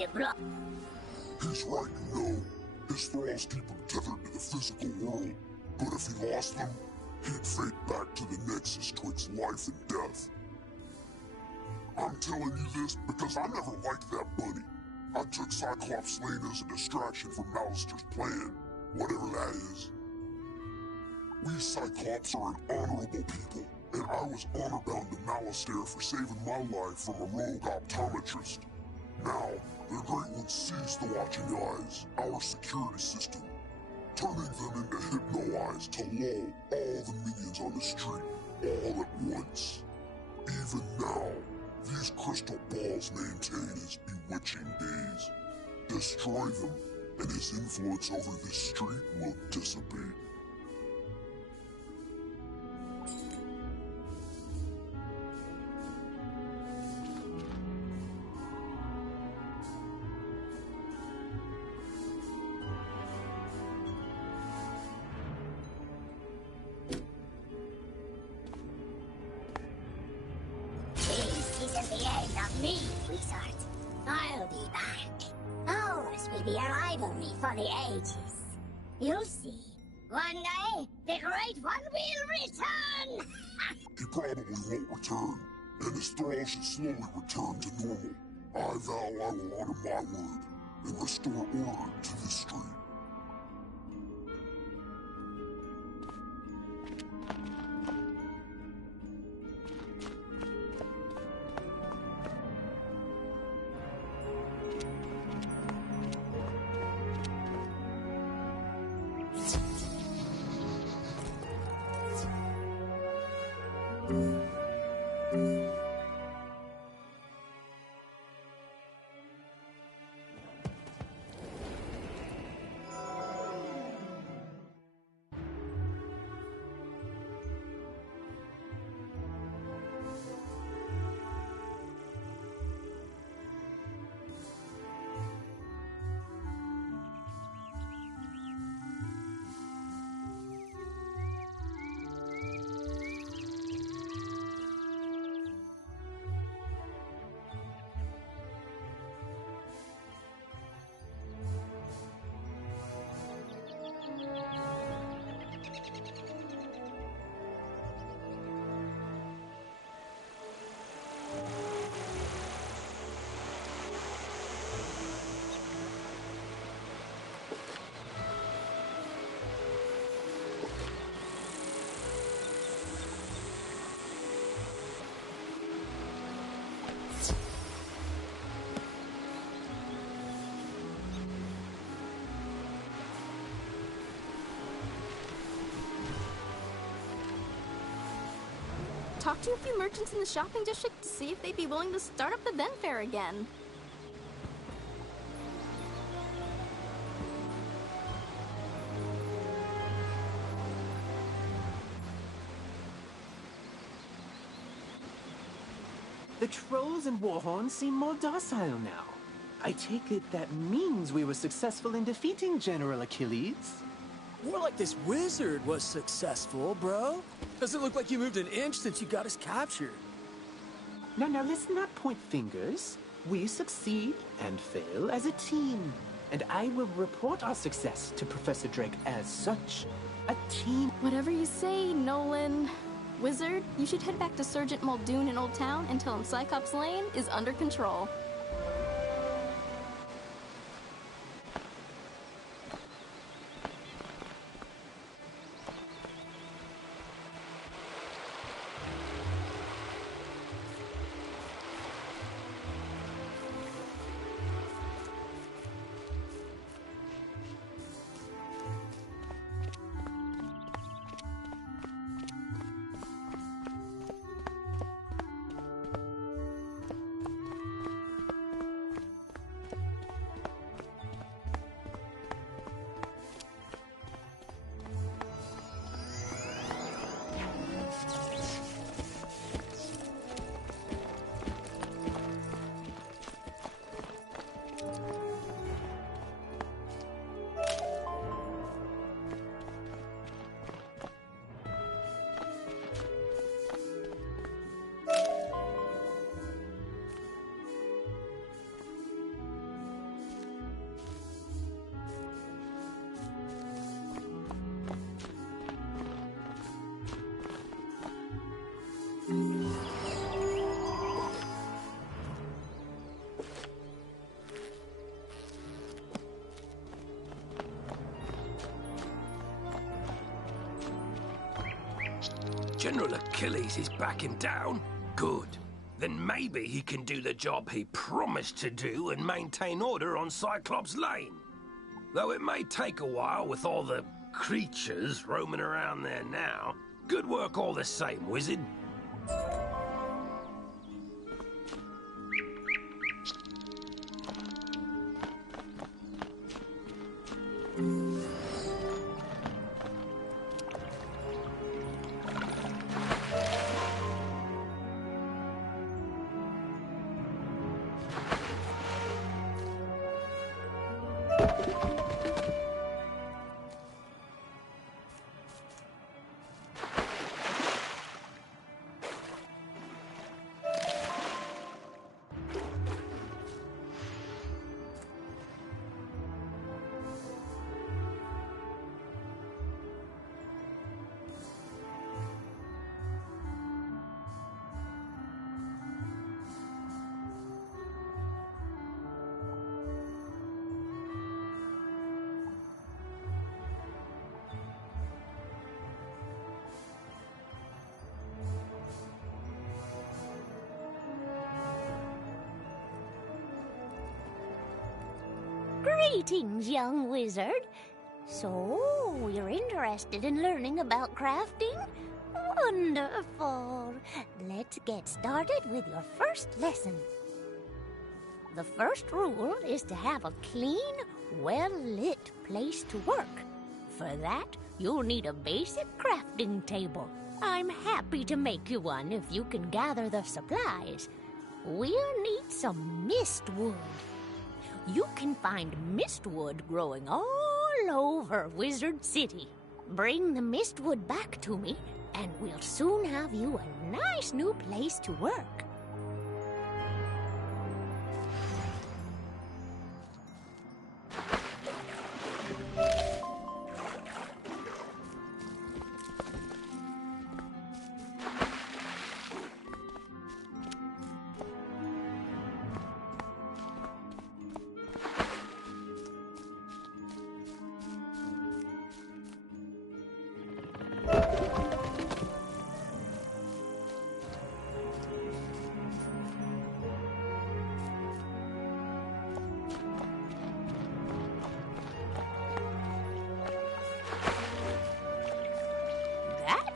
you brought. He's right, you know. His thralls keep him tethered to the physical world. But if he lost them, he'd fade back to the nexus twixt life and death. I'm telling you this because I never liked that bunny. I took Cyclops Lane as a distraction from Malister's plan, whatever that is. We Cyclops are an honorable people, and I was honor-bound to Malister for saving my life from a rogue optometrist. Now, their great one seized the watching eyes, our security system, turning them into hypno-eyes to lull all the minions on the street, all at once. Even now, These crystal balls maintain his bewitching gaze. Destroy them, and his influence over this street will dissipate. This isn't the end of me, Wizard. I'll be back. Ours will be a rivalry for the ages. You'll see. One day, the Great One will return! He probably won't return, and his thrall should slowly return to normal. I vow I will honor my word and restore order to this street. Talk to a few merchants in the shopping district to see if they'd be willing to start up the Ben Fair again. The trolls and warhorns seem more docile now. I take it that means we were successful in defeating General Achilles? More like this wizard was successful, bro. Doesn't look like you moved an inch since you got us captured. Now, let's not point fingers. We succeed and fail as a team. And I will report our success to Professor Drake as such. A team. Whatever you say, Nolan. Wizard, you should head back to Sergeant Muldoon in Old Town and tell him Cyclops Lane is under control. General Achilles is backing down? Good. Then maybe he can do the job he promised to do and maintain order on Cyclops Lane. Though it may take a while with all the creatures roaming around there now. Good work all the same, wizard. Greetings, young wizard. So, you're interested in learning about crafting? Wonderful. Let's get started with your first lesson. The first rule is to have a clean, well-lit place to work. For that, you'll need a basic crafting table. I'm happy to make you one if you can gather the supplies. We'll need some mistwood. You can find mistwood growing all over Wizard City. Bring the mistwood back to me, and we'll soon have you a nice new place to work.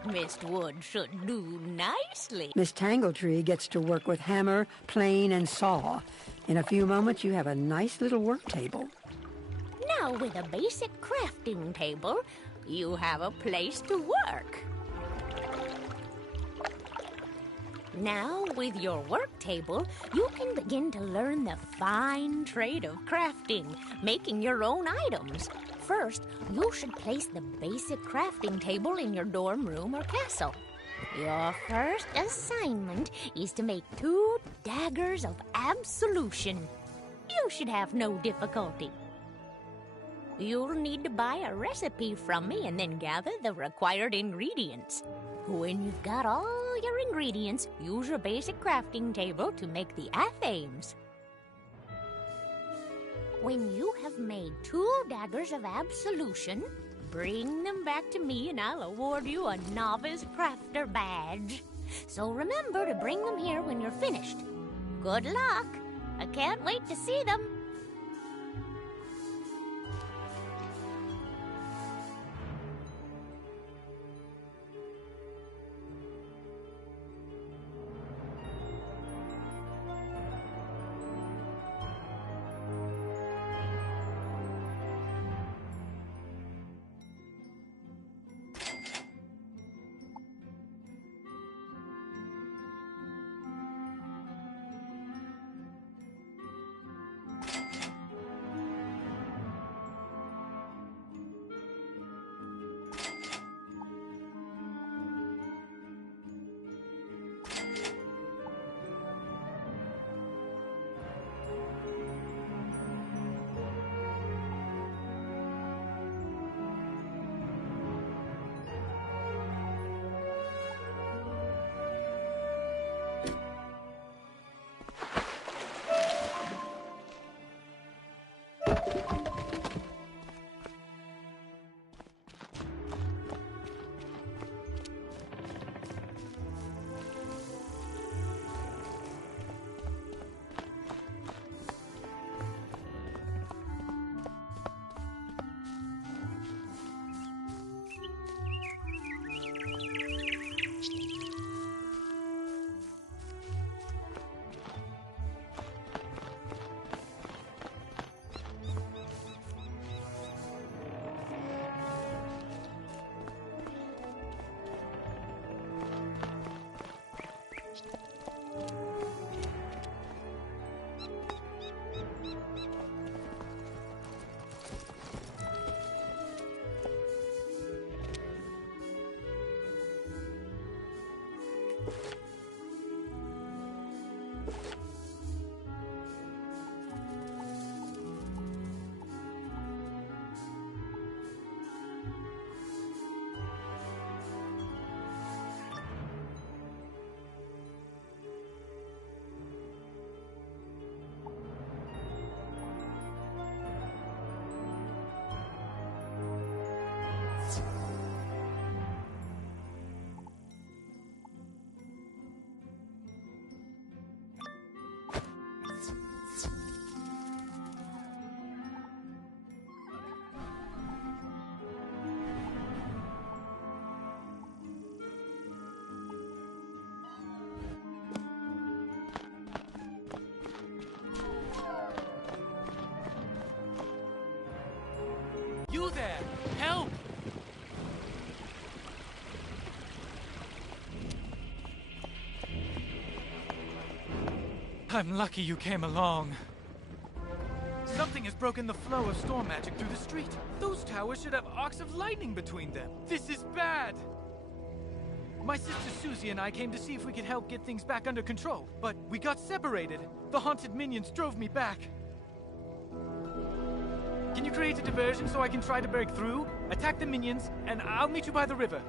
Mistwood should do nicely. Miss Tangletree gets to work with hammer, plane, and saw. In a few moments, you have a nice little work table. Now, with a basic crafting table, you have a place to work. Now, with your work table, you can begin to learn the fine trade of crafting, making your own items. First, you should place the basic crafting table in your dorm room or castle. Your first assignment is to make 2 daggers of absolution. You should have no difficulty. You'll need to buy a recipe from me and then gather the required ingredients. When you've got all your ingredients, use your basic crafting table to make the athames. When you have made 2 daggers of absolution, bring them back to me and I'll award you a novice crafter badge. So remember to bring them here when you're finished. Good luck. I can't wait to see them. You there! Help! I'm lucky you came along. Something has broken the flow of storm magic through the street. Those towers should have arcs of lightning between them. This is bad! My sister Susie and I came to see if we could help get things back under control, but we got separated. The haunted minions drove me back. Can you create a diversion so I can try to break through? Attack the minions, and I'll meet you by the river.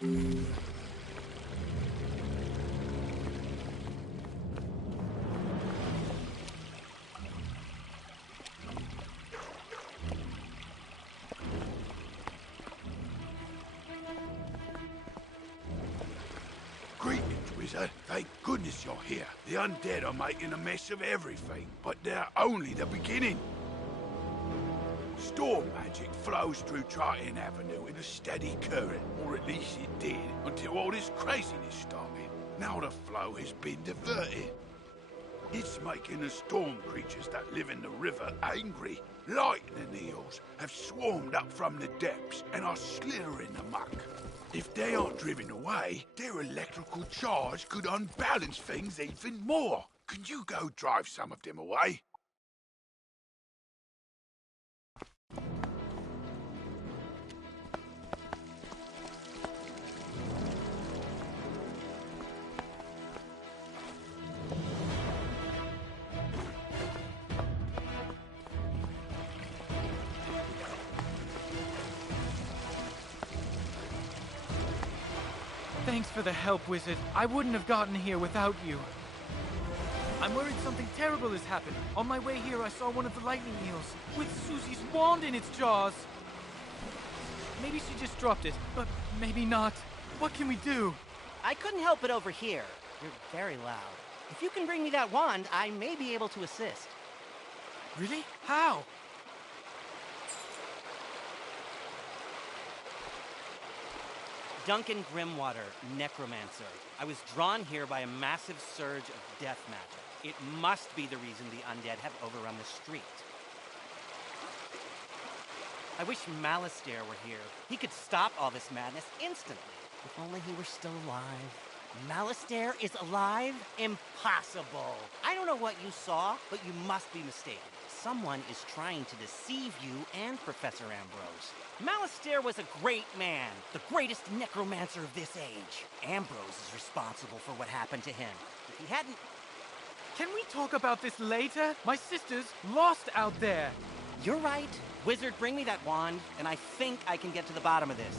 Greetings, Wizard. Thank goodness you're here. The undead are making a mess of everything, but they're only the beginning. Storm magic flows through Triton Avenue in a steady current, or at least it did, until all this craziness started. Now the flow has been diverted. It's making the storm creatures that live in the river angry. Lightning eels have swarmed up from the depths and are slithering amok. If they aren't driven away, their electrical charge could unbalance things even more. Can you go drive some of them away? Thanks for the help, Wizard. I wouldn't have gotten here without you. I'm worried something terrible has happened. On my way here, I saw one of the lightning eels with Susie's wand in its jaws. Maybe she just dropped it, but maybe not. What can we do? I couldn't help it over here. You're very loud. If you can bring me that wand, I may be able to assist. Really? How? Duncan Grimwater, necromancer. I was drawn here by a massive surge of death magic. It must be the reason the undead have overrun the street. I wish Malastare were here. He could stop all this madness instantly. If only he were still alive. Malastare is alive? Impossible. I don't know what you saw, but you must be mistaken. Someone is trying to deceive you and Professor Ambrose. Malastare was a great man, the greatest necromancer of this age. Ambrose is responsible for what happened to him. If he hadn't... Can we talk about this later? My sister's lost out there. You're right. Wizard, bring me that wand, and I think I can get to the bottom of this.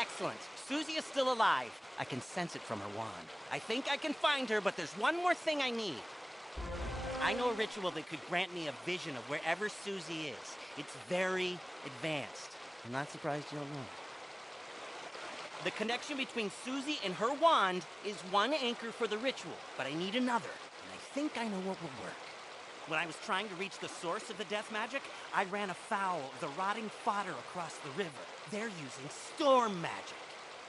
Excellent. Susie is still alive. I can sense it from her wand. I think I can find her, but there's one more thing I need. I know a ritual that could grant me a vision of wherever Susie is. It's very advanced. I'm not surprised you don't know. The connection between Susie and her wand is one anchor for the ritual, but I need another, and I think I know what will work. When I was trying to reach the source of the death magic, I ran afoul of the rotting fodder across the river. They're using storm magic.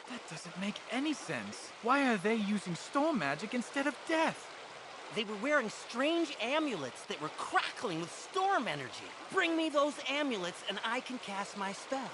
That doesn't make any sense. Why are they using storm magic instead of death? They were wearing strange amulets that were crackling with storm energy. Bring me those amulets and I can cast my spell.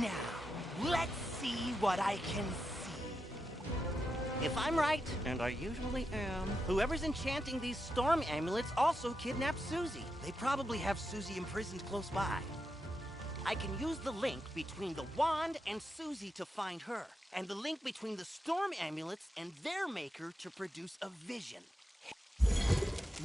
Now, let's see what I can see. If I'm right, and I usually am, whoever's enchanting these storm amulets also kidnapped Susie. They probably have Susie imprisoned close by. I can use the link between the wand and Susie to find her, and the link between the storm amulets and their maker to produce a vision.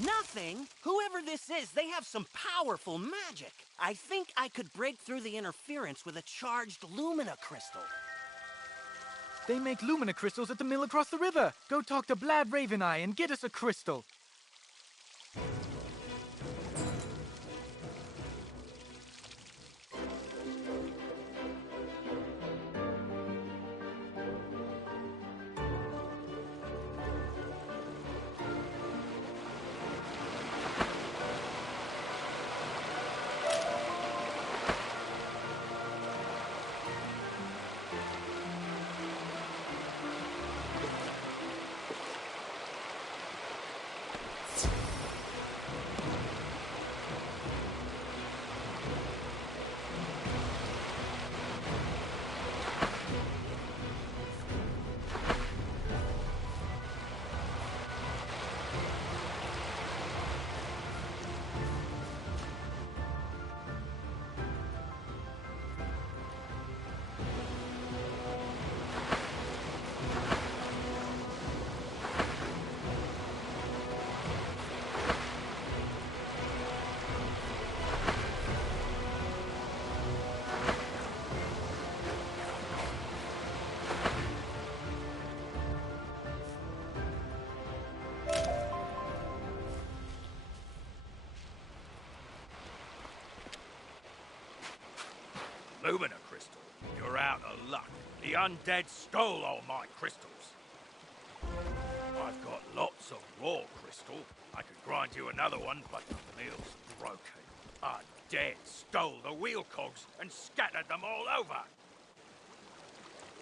Nothing? Whoever this is, they have some powerful magic. I think I could break through the interference with a charged Lumina crystal. They make Lumina crystals at the mill across the river. Go talk to Blad Raveneye and get us a crystal. Lumina crystal, you're out of luck. The undead stole all my crystals. I've got lots of raw crystal. I could grind you another one, but the mill's broken. Undead stole the wheel cogs and scattered them all over.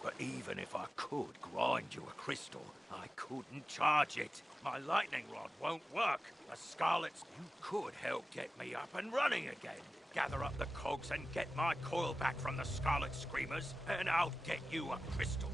But even if I could grind you a crystal, I couldn't charge it. My lightning rod won't work. The Scarlets, you could help get me up and running again. Gather up the cogs and get my coil back from the Scarlet Screamers, and I'll get you a crystal.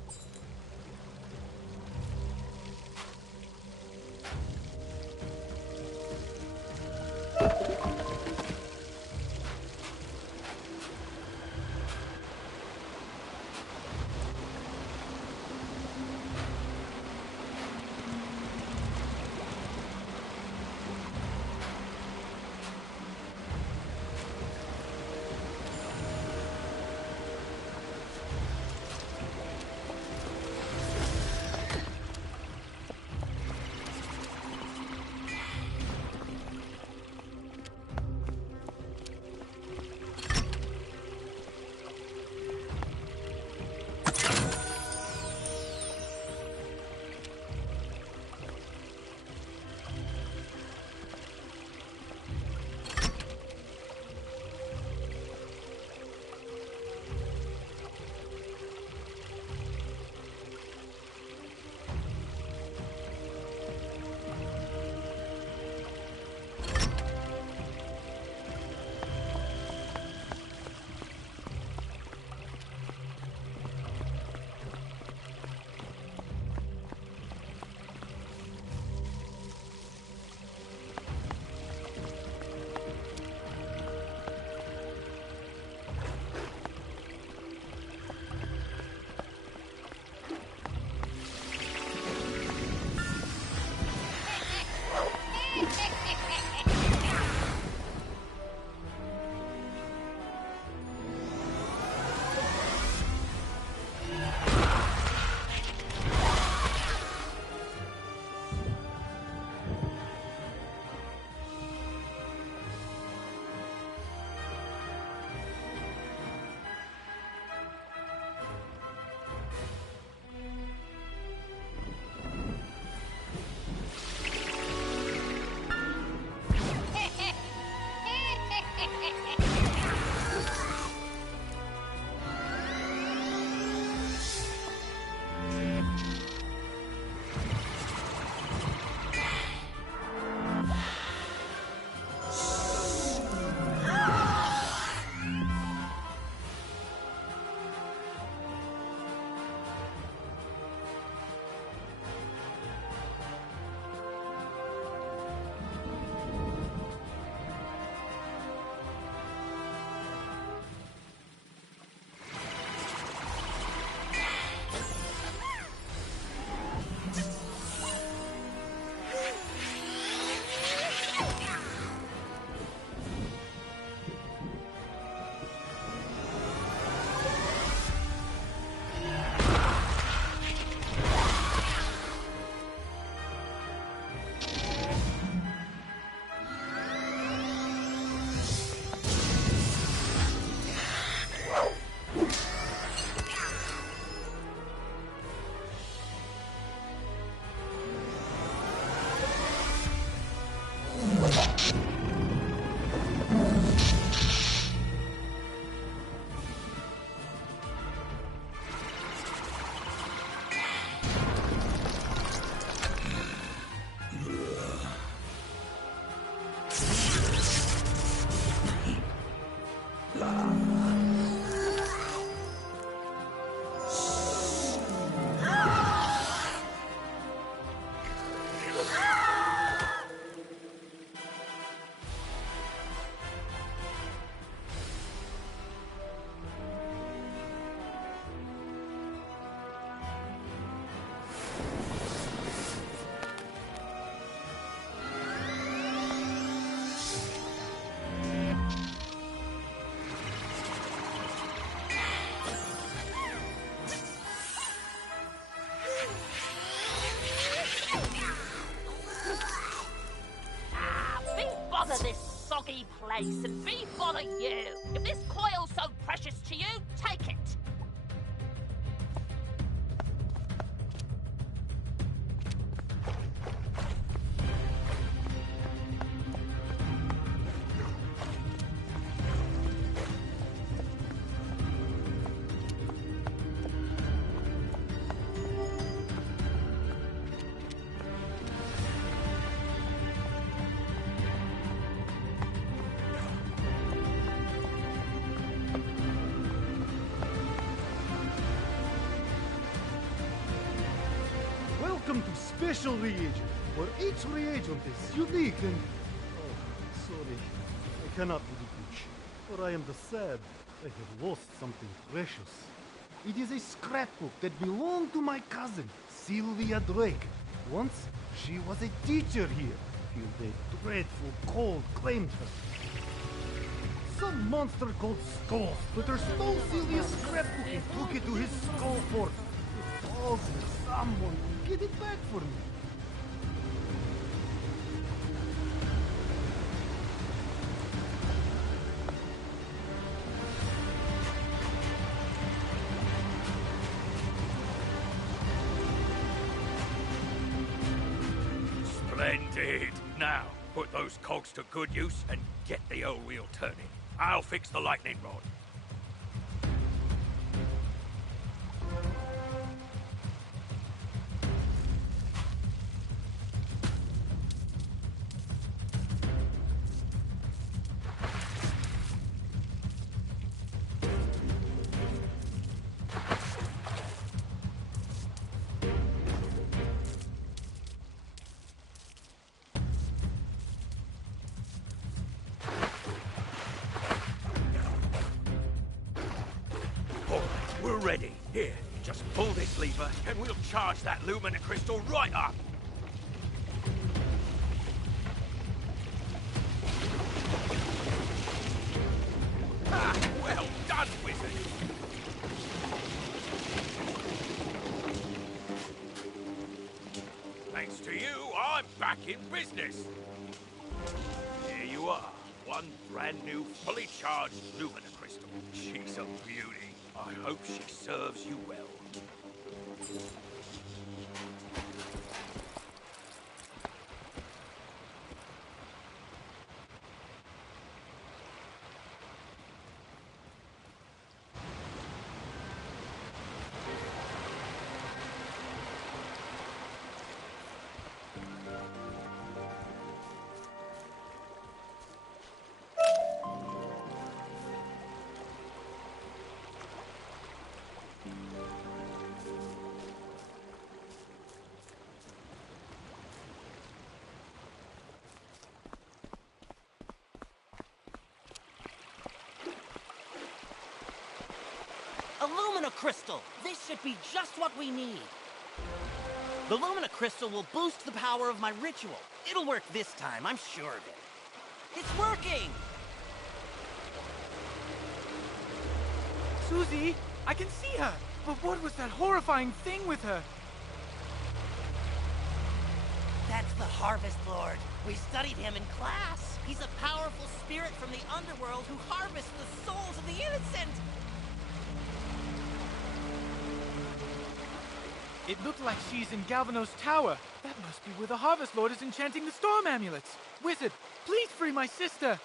place, and be bother you. If this coil's so precious to you, take it. special reagent, where each reagent is unique and... Oh, sorry. I cannot believe it, for I am the sad. I have lost something precious. It is a scrapbook that belonged to my cousin, Sylvia Drake. Once, she was a teacher here, till the dreadful cold claimed her. Some monster called Skull Splitter stole Sylvia's scrapbook and took it to his skull fort. Oh, someone get it back for me. Splendid! Now, put those cogs to good use and get the old wheel turning. I'll fix the lightning rod. We're ready. Here, just pull this lever and we'll charge that Lumina crystal right up. Ah, well done, wizard. Thanks to you, I'm back in business. Here you are. One brand new, fully charged Lumina crystal. She's a beauty. I hope she serves you well. A Lumina Crystal! This should be just what we need. The Lumina Crystal will boost the power of my ritual. It'll work this time, I'm sure of it. It's working! Susie, I can see her! But what was that horrifying thing with her? That's the Harvest Lord. We studied him in class. He's a powerful spirit from the underworld who harvests the souls of the innocent. It looked like she's in Galvanos Tower. That must be where the Harvest Lord is enchanting the storm amulets. Wizard, please free my sister.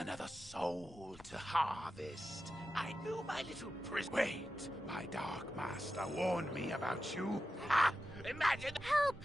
Another soul to harvest. I knew my little Wait! My Dark Master warned me about you. Ha! Imagine— Help!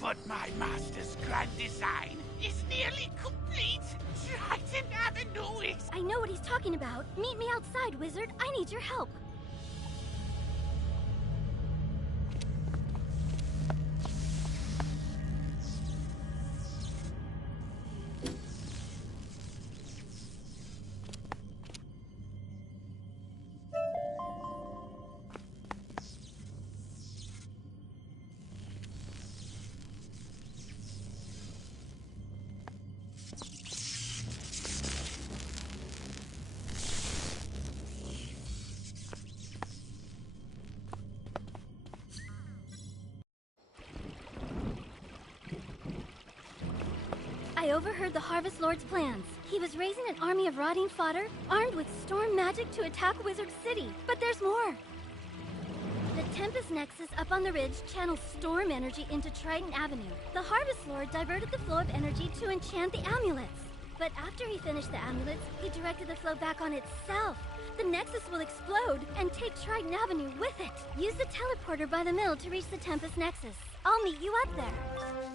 But my master's grand design is nearly complete. Triton Avenue is... I know what he's talking about. Meet me outside, wizard. I need your help. overheard the Harvest Lord's plans. He was raising an army of rotting fodder, armed with storm magic to attack Wizard City. But there's more. The Tempest Nexus up on the ridge channels storm energy into Triton Avenue. The Harvest Lord diverted the flow of energy to enchant the amulets. But after he finished the amulets, he directed the flow back on itself. The Nexus will explode and take Triton Avenue with it. Use the teleporter by the mill to reach the Tempest Nexus. I'll meet you up there.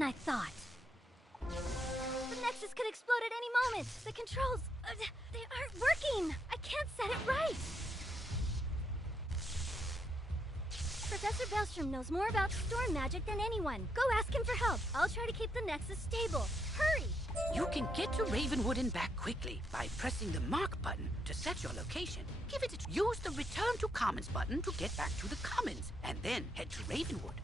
than I thought. The Nexus could explode at any moment. The controls, they aren't working. I can't set it right. Professor Bellstrom knows more about storm magic than anyone. Go ask him for help. I'll try to keep the Nexus stable. Hurry! You can get to Ravenwood and back quickly by pressing the mark button to set your location. Use the Return to Commons button to get back to the Commons, and then head to Ravenwood.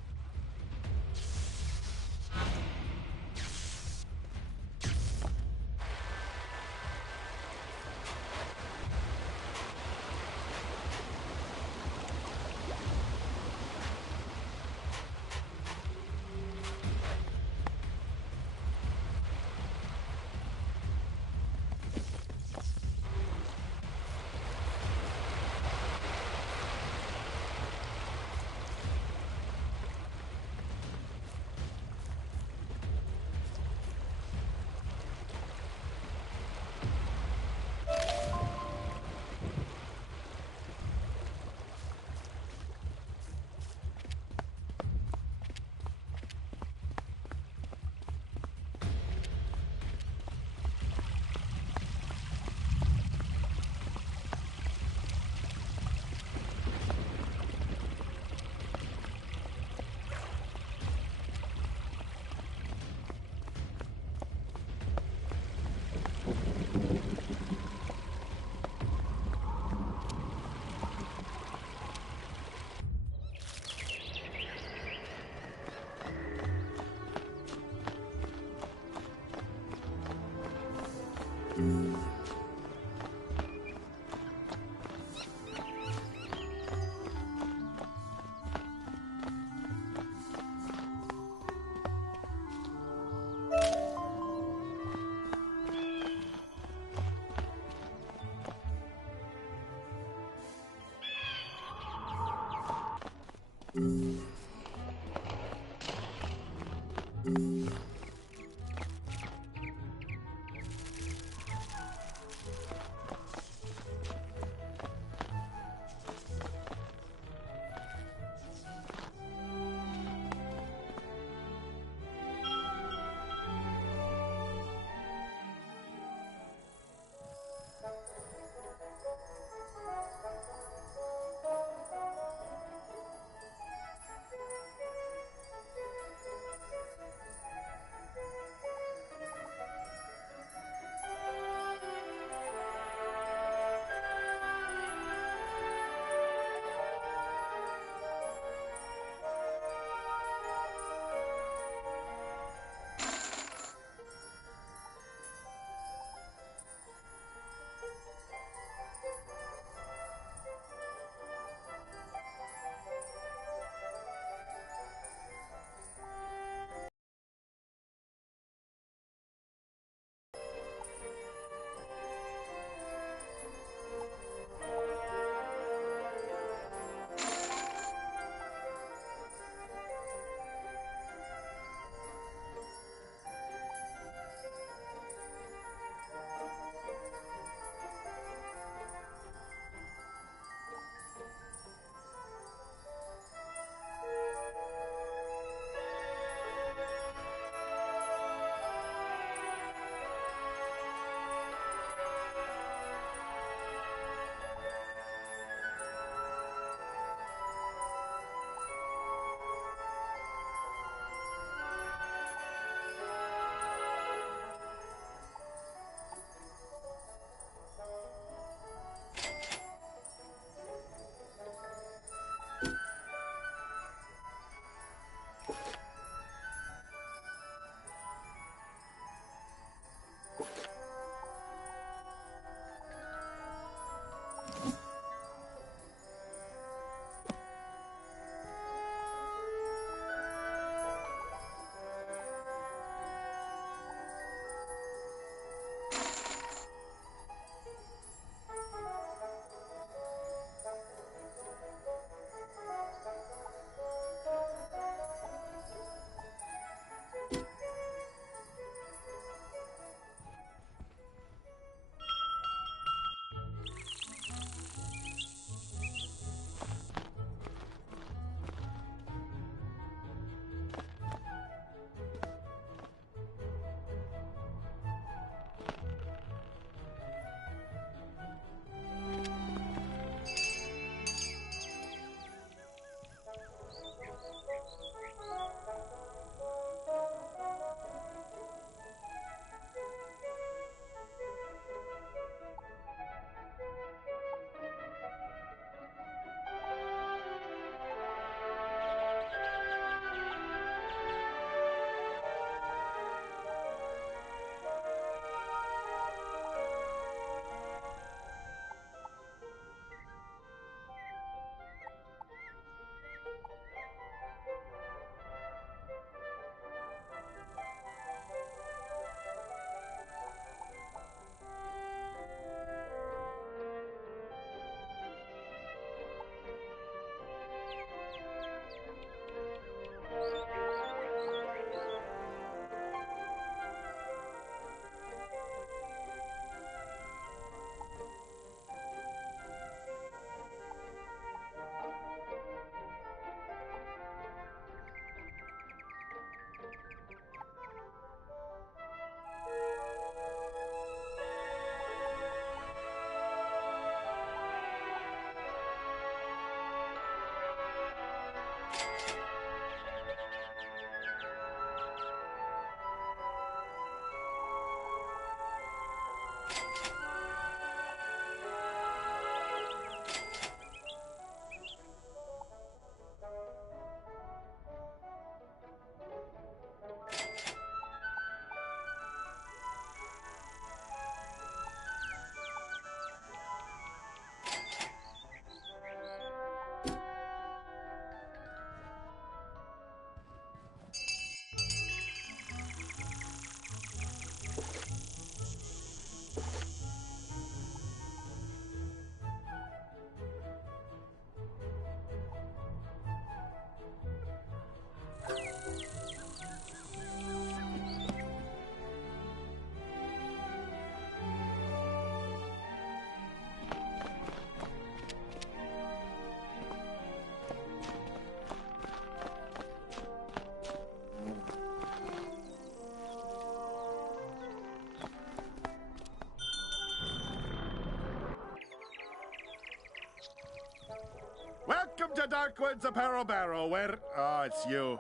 the Darkwoods Apparel Barrel, where... Oh, it's you.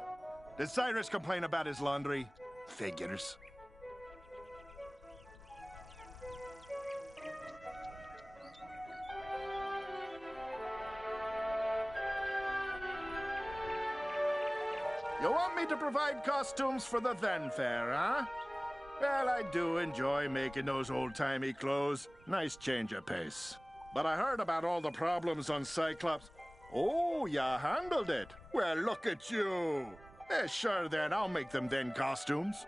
Did Cyrus complain about his laundry? Figures. You want me to provide costumes for the Then Fair, huh? Well, I do enjoy making those old-timey clothes. Nice change of pace. But I heard about all the problems on Cyclops. Oh, you handled it. Well, look at you. Sure then, I'll make them then costumes.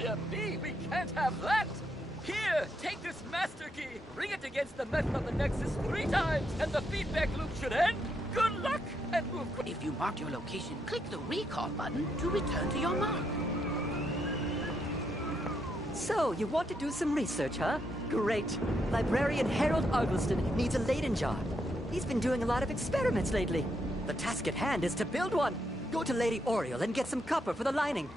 dear me, we can't have that! Here, take this master key, ring it against the metal of the Nexus 3 times, and the feedback loop should end! Good luck, and move quick! If you mark your location, click the recall button to return to your mark. So, you want to do some research, huh? Great. Librarian Harold Argleston needs a Leyden jar. He's been doing a lot of experiments lately. The task at hand is to build one. Go to Lady Oriole and get some copper for the lining.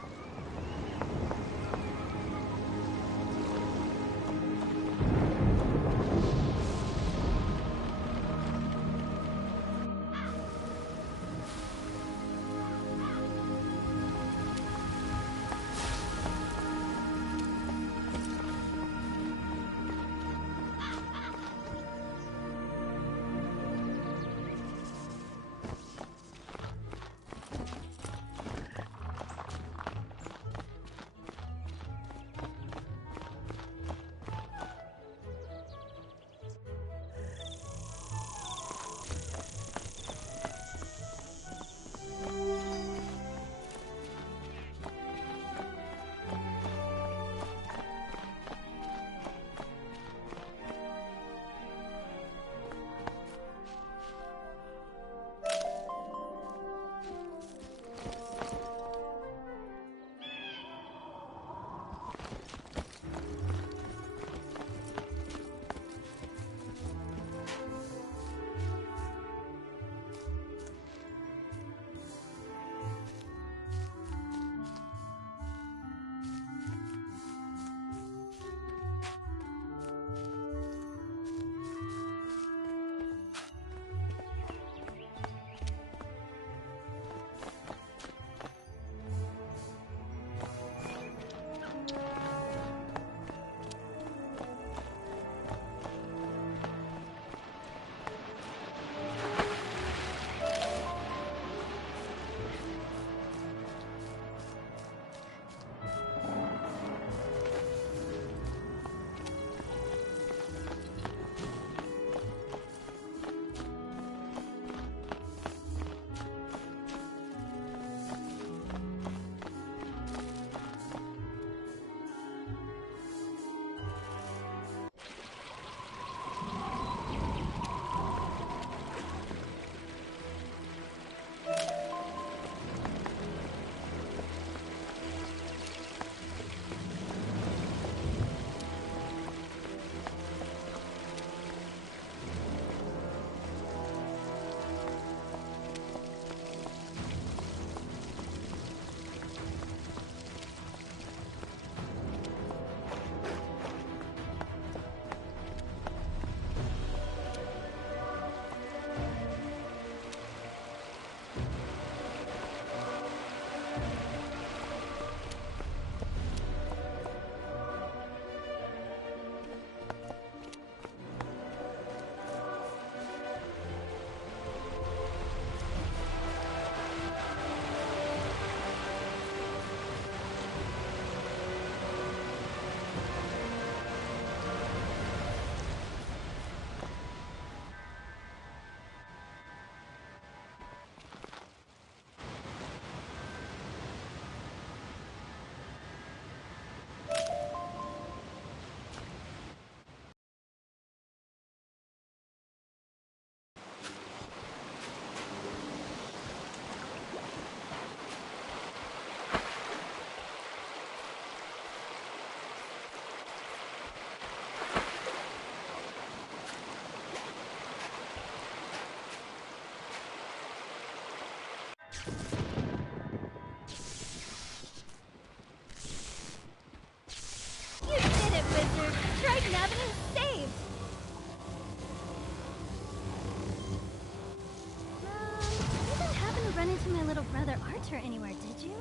Anywhere, did you?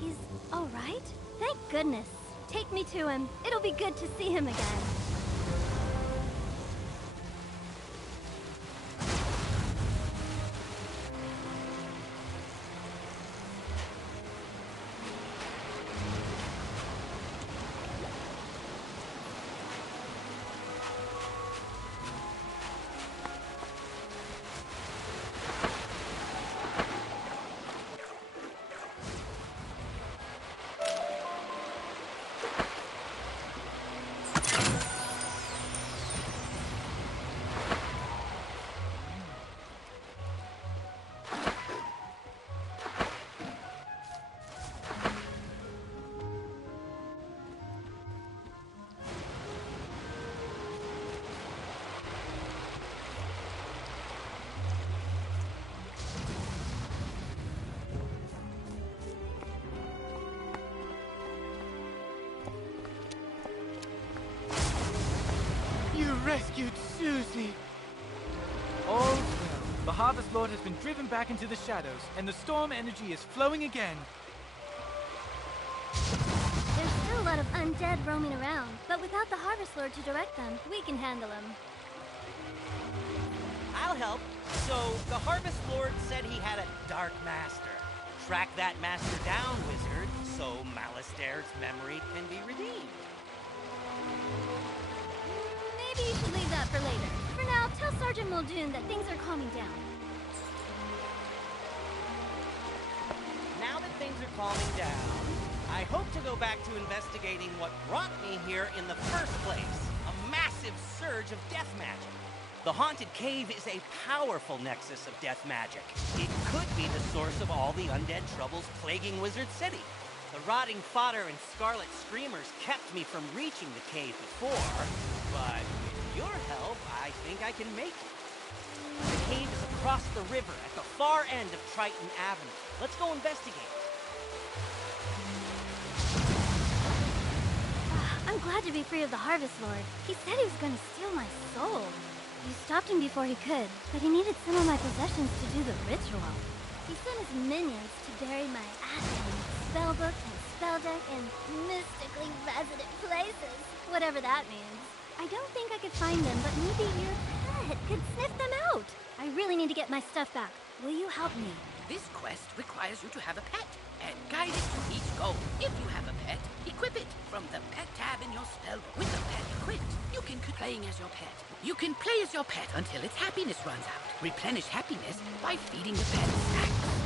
He's all right? Thank goodness. Take me to him. It'll be good to see him again. rescued Susie. All's well. The Harvest Lord has been driven back into the shadows, and the storm energy is flowing again. There's still a lot of undead roaming around, but without the Harvest Lord to direct them, we can handle them. I'll help. So, the Harvest Lord said he had a Dark Master. Track that master down, wizard, so Malastaire's memory can be redeemed. Maybe you should leave that for later. For now, tell Sergeant Muldoon that things are calming down. Now that things are calming down, I hope to go back to investigating what brought me here in the first place. A massive surge of death magic. The Haunted Cave is a powerful nexus of death magic. It could be the source of all the undead troubles plaguing Wizard City. The rotting fodder and scarlet screamers kept me from reaching the cave before, but with your help, I think I can make it. The cave is across the river at the far end of Triton Avenue. Let's go investigate. I'm glad to be free of the Harvest Lord. He said he was going to steal my soul. You stopped him before he could, but he needed some of my possessions to do the ritual. He sent his minions to bury my ashes in spellbook and spell deck in mystically resident places, whatever that means. I don't think I could find them, but maybe your pet could sniff them out. I really need to get my stuff back. Will you help me? This quest requires you to have a pet and guide it to each goal. If you have a pet, equip it from the pet tab in your spellbook. With the pet equipped, you can keep playing as your pet. You can play as your pet until its happiness runs out. Replenish happiness by feeding the pet snacks.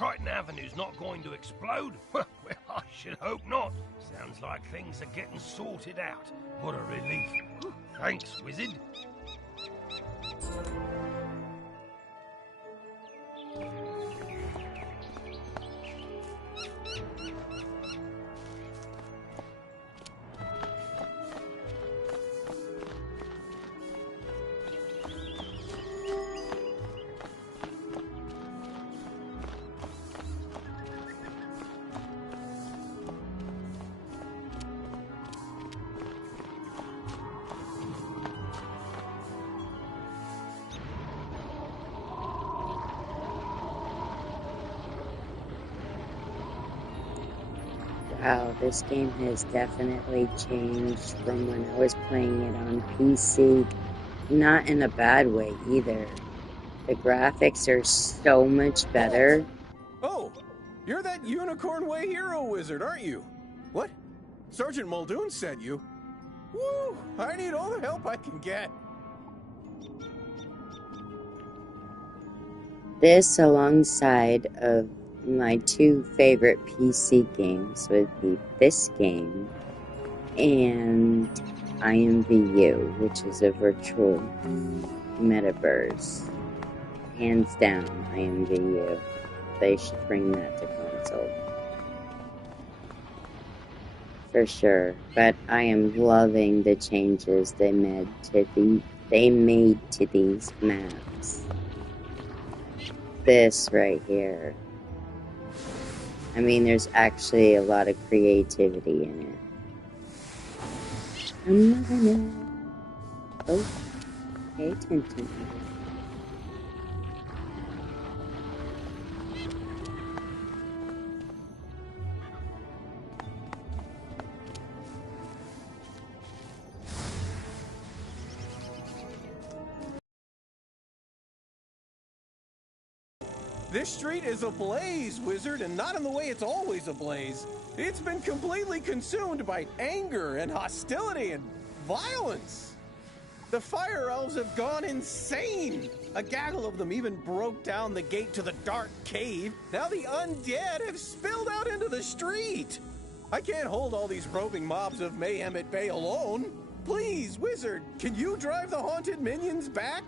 Triton Avenue's not going to explode? Well, I should hope not. Sounds like things are getting sorted out. What a relief. Thanks, Wizard. Wow, this game has definitely changed from when I was playing it on PC. Not in a bad way either. The graphics are so much better. Oh, you're that Unicorn Way hero wizard, aren't you? What? Sergeant Muldoon sent you? Woo! I need all the help I can get. This, alongside of my two favorite PC games, would be this game and IMVU, which is a virtual metaverse. Hands down, IMVU. They should bring that to console. For sure. But I am loving the changes they made to these maps. This right here. I mean, there's actually a lot of creativity in it. I'm loving it. Oh, pay attention. This street is ablaze, wizard, and not in the way it's always ablaze. It's been completely consumed by anger and hostility and violence. The fire elves have gone insane. A gaggle of them even broke down the gate to the dark cave. Now the undead have spilled out into the street. I can't hold all these roving mobs of mayhem at bay alone. Please, wizard, can you drive the haunted minions back?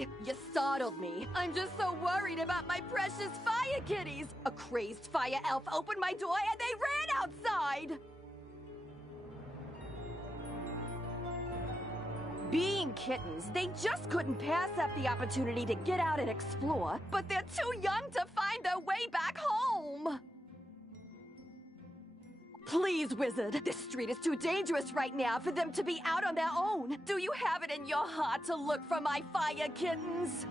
Sorry, you startled me. I'm just so worried about my precious fire kitties. A crazed fire elf opened my door and they ran outside. Being kittens, they just couldn't pass up the opportunity to get out and explore, but they're too young to find their way back home. Please, Wizard, this street is too dangerous right now for them to be out on their own. Do you have it in your heart to look for my fire kittens?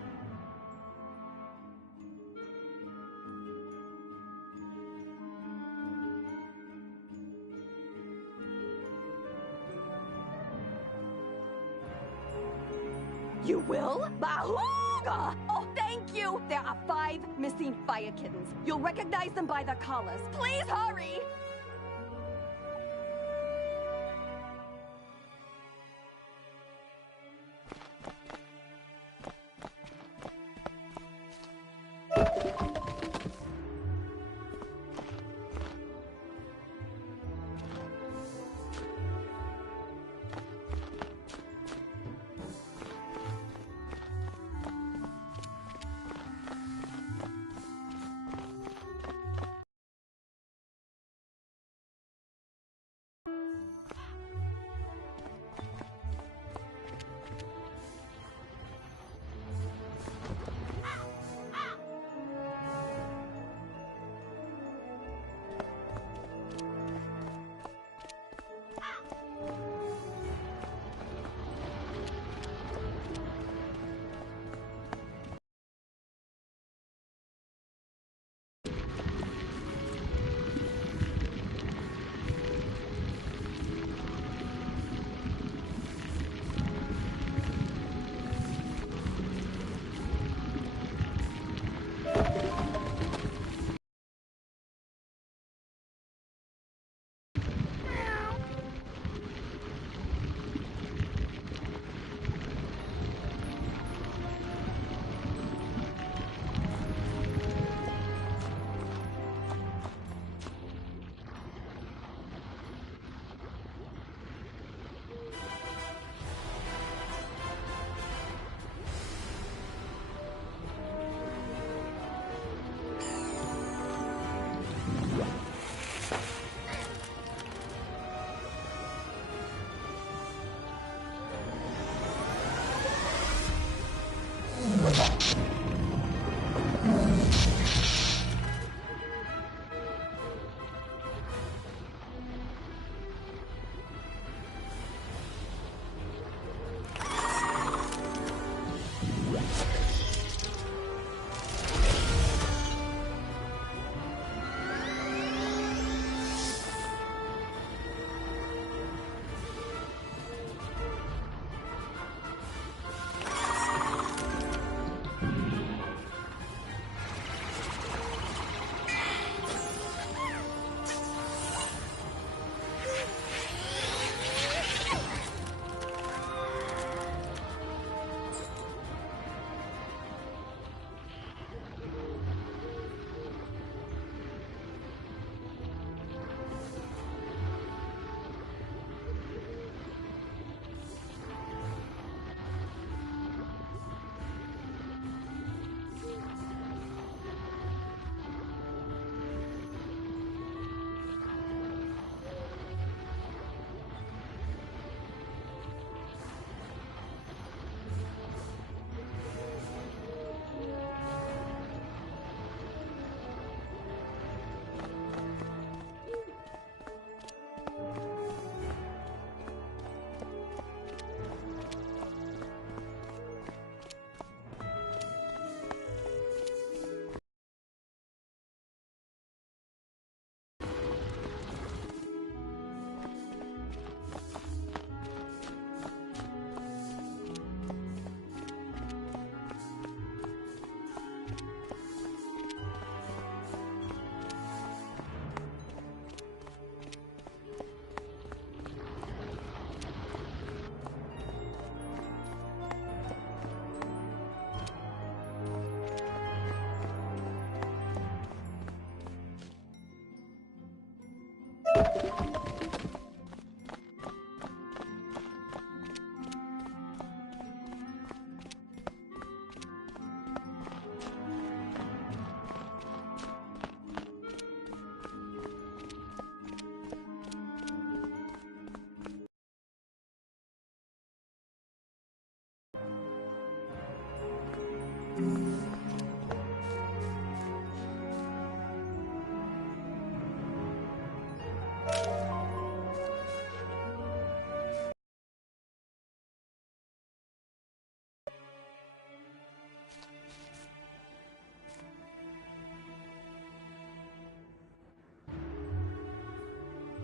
You will? Bahooga! Oh, thank you! There are 5 missing fire kittens. You'll recognize them by their collars. Please hurry!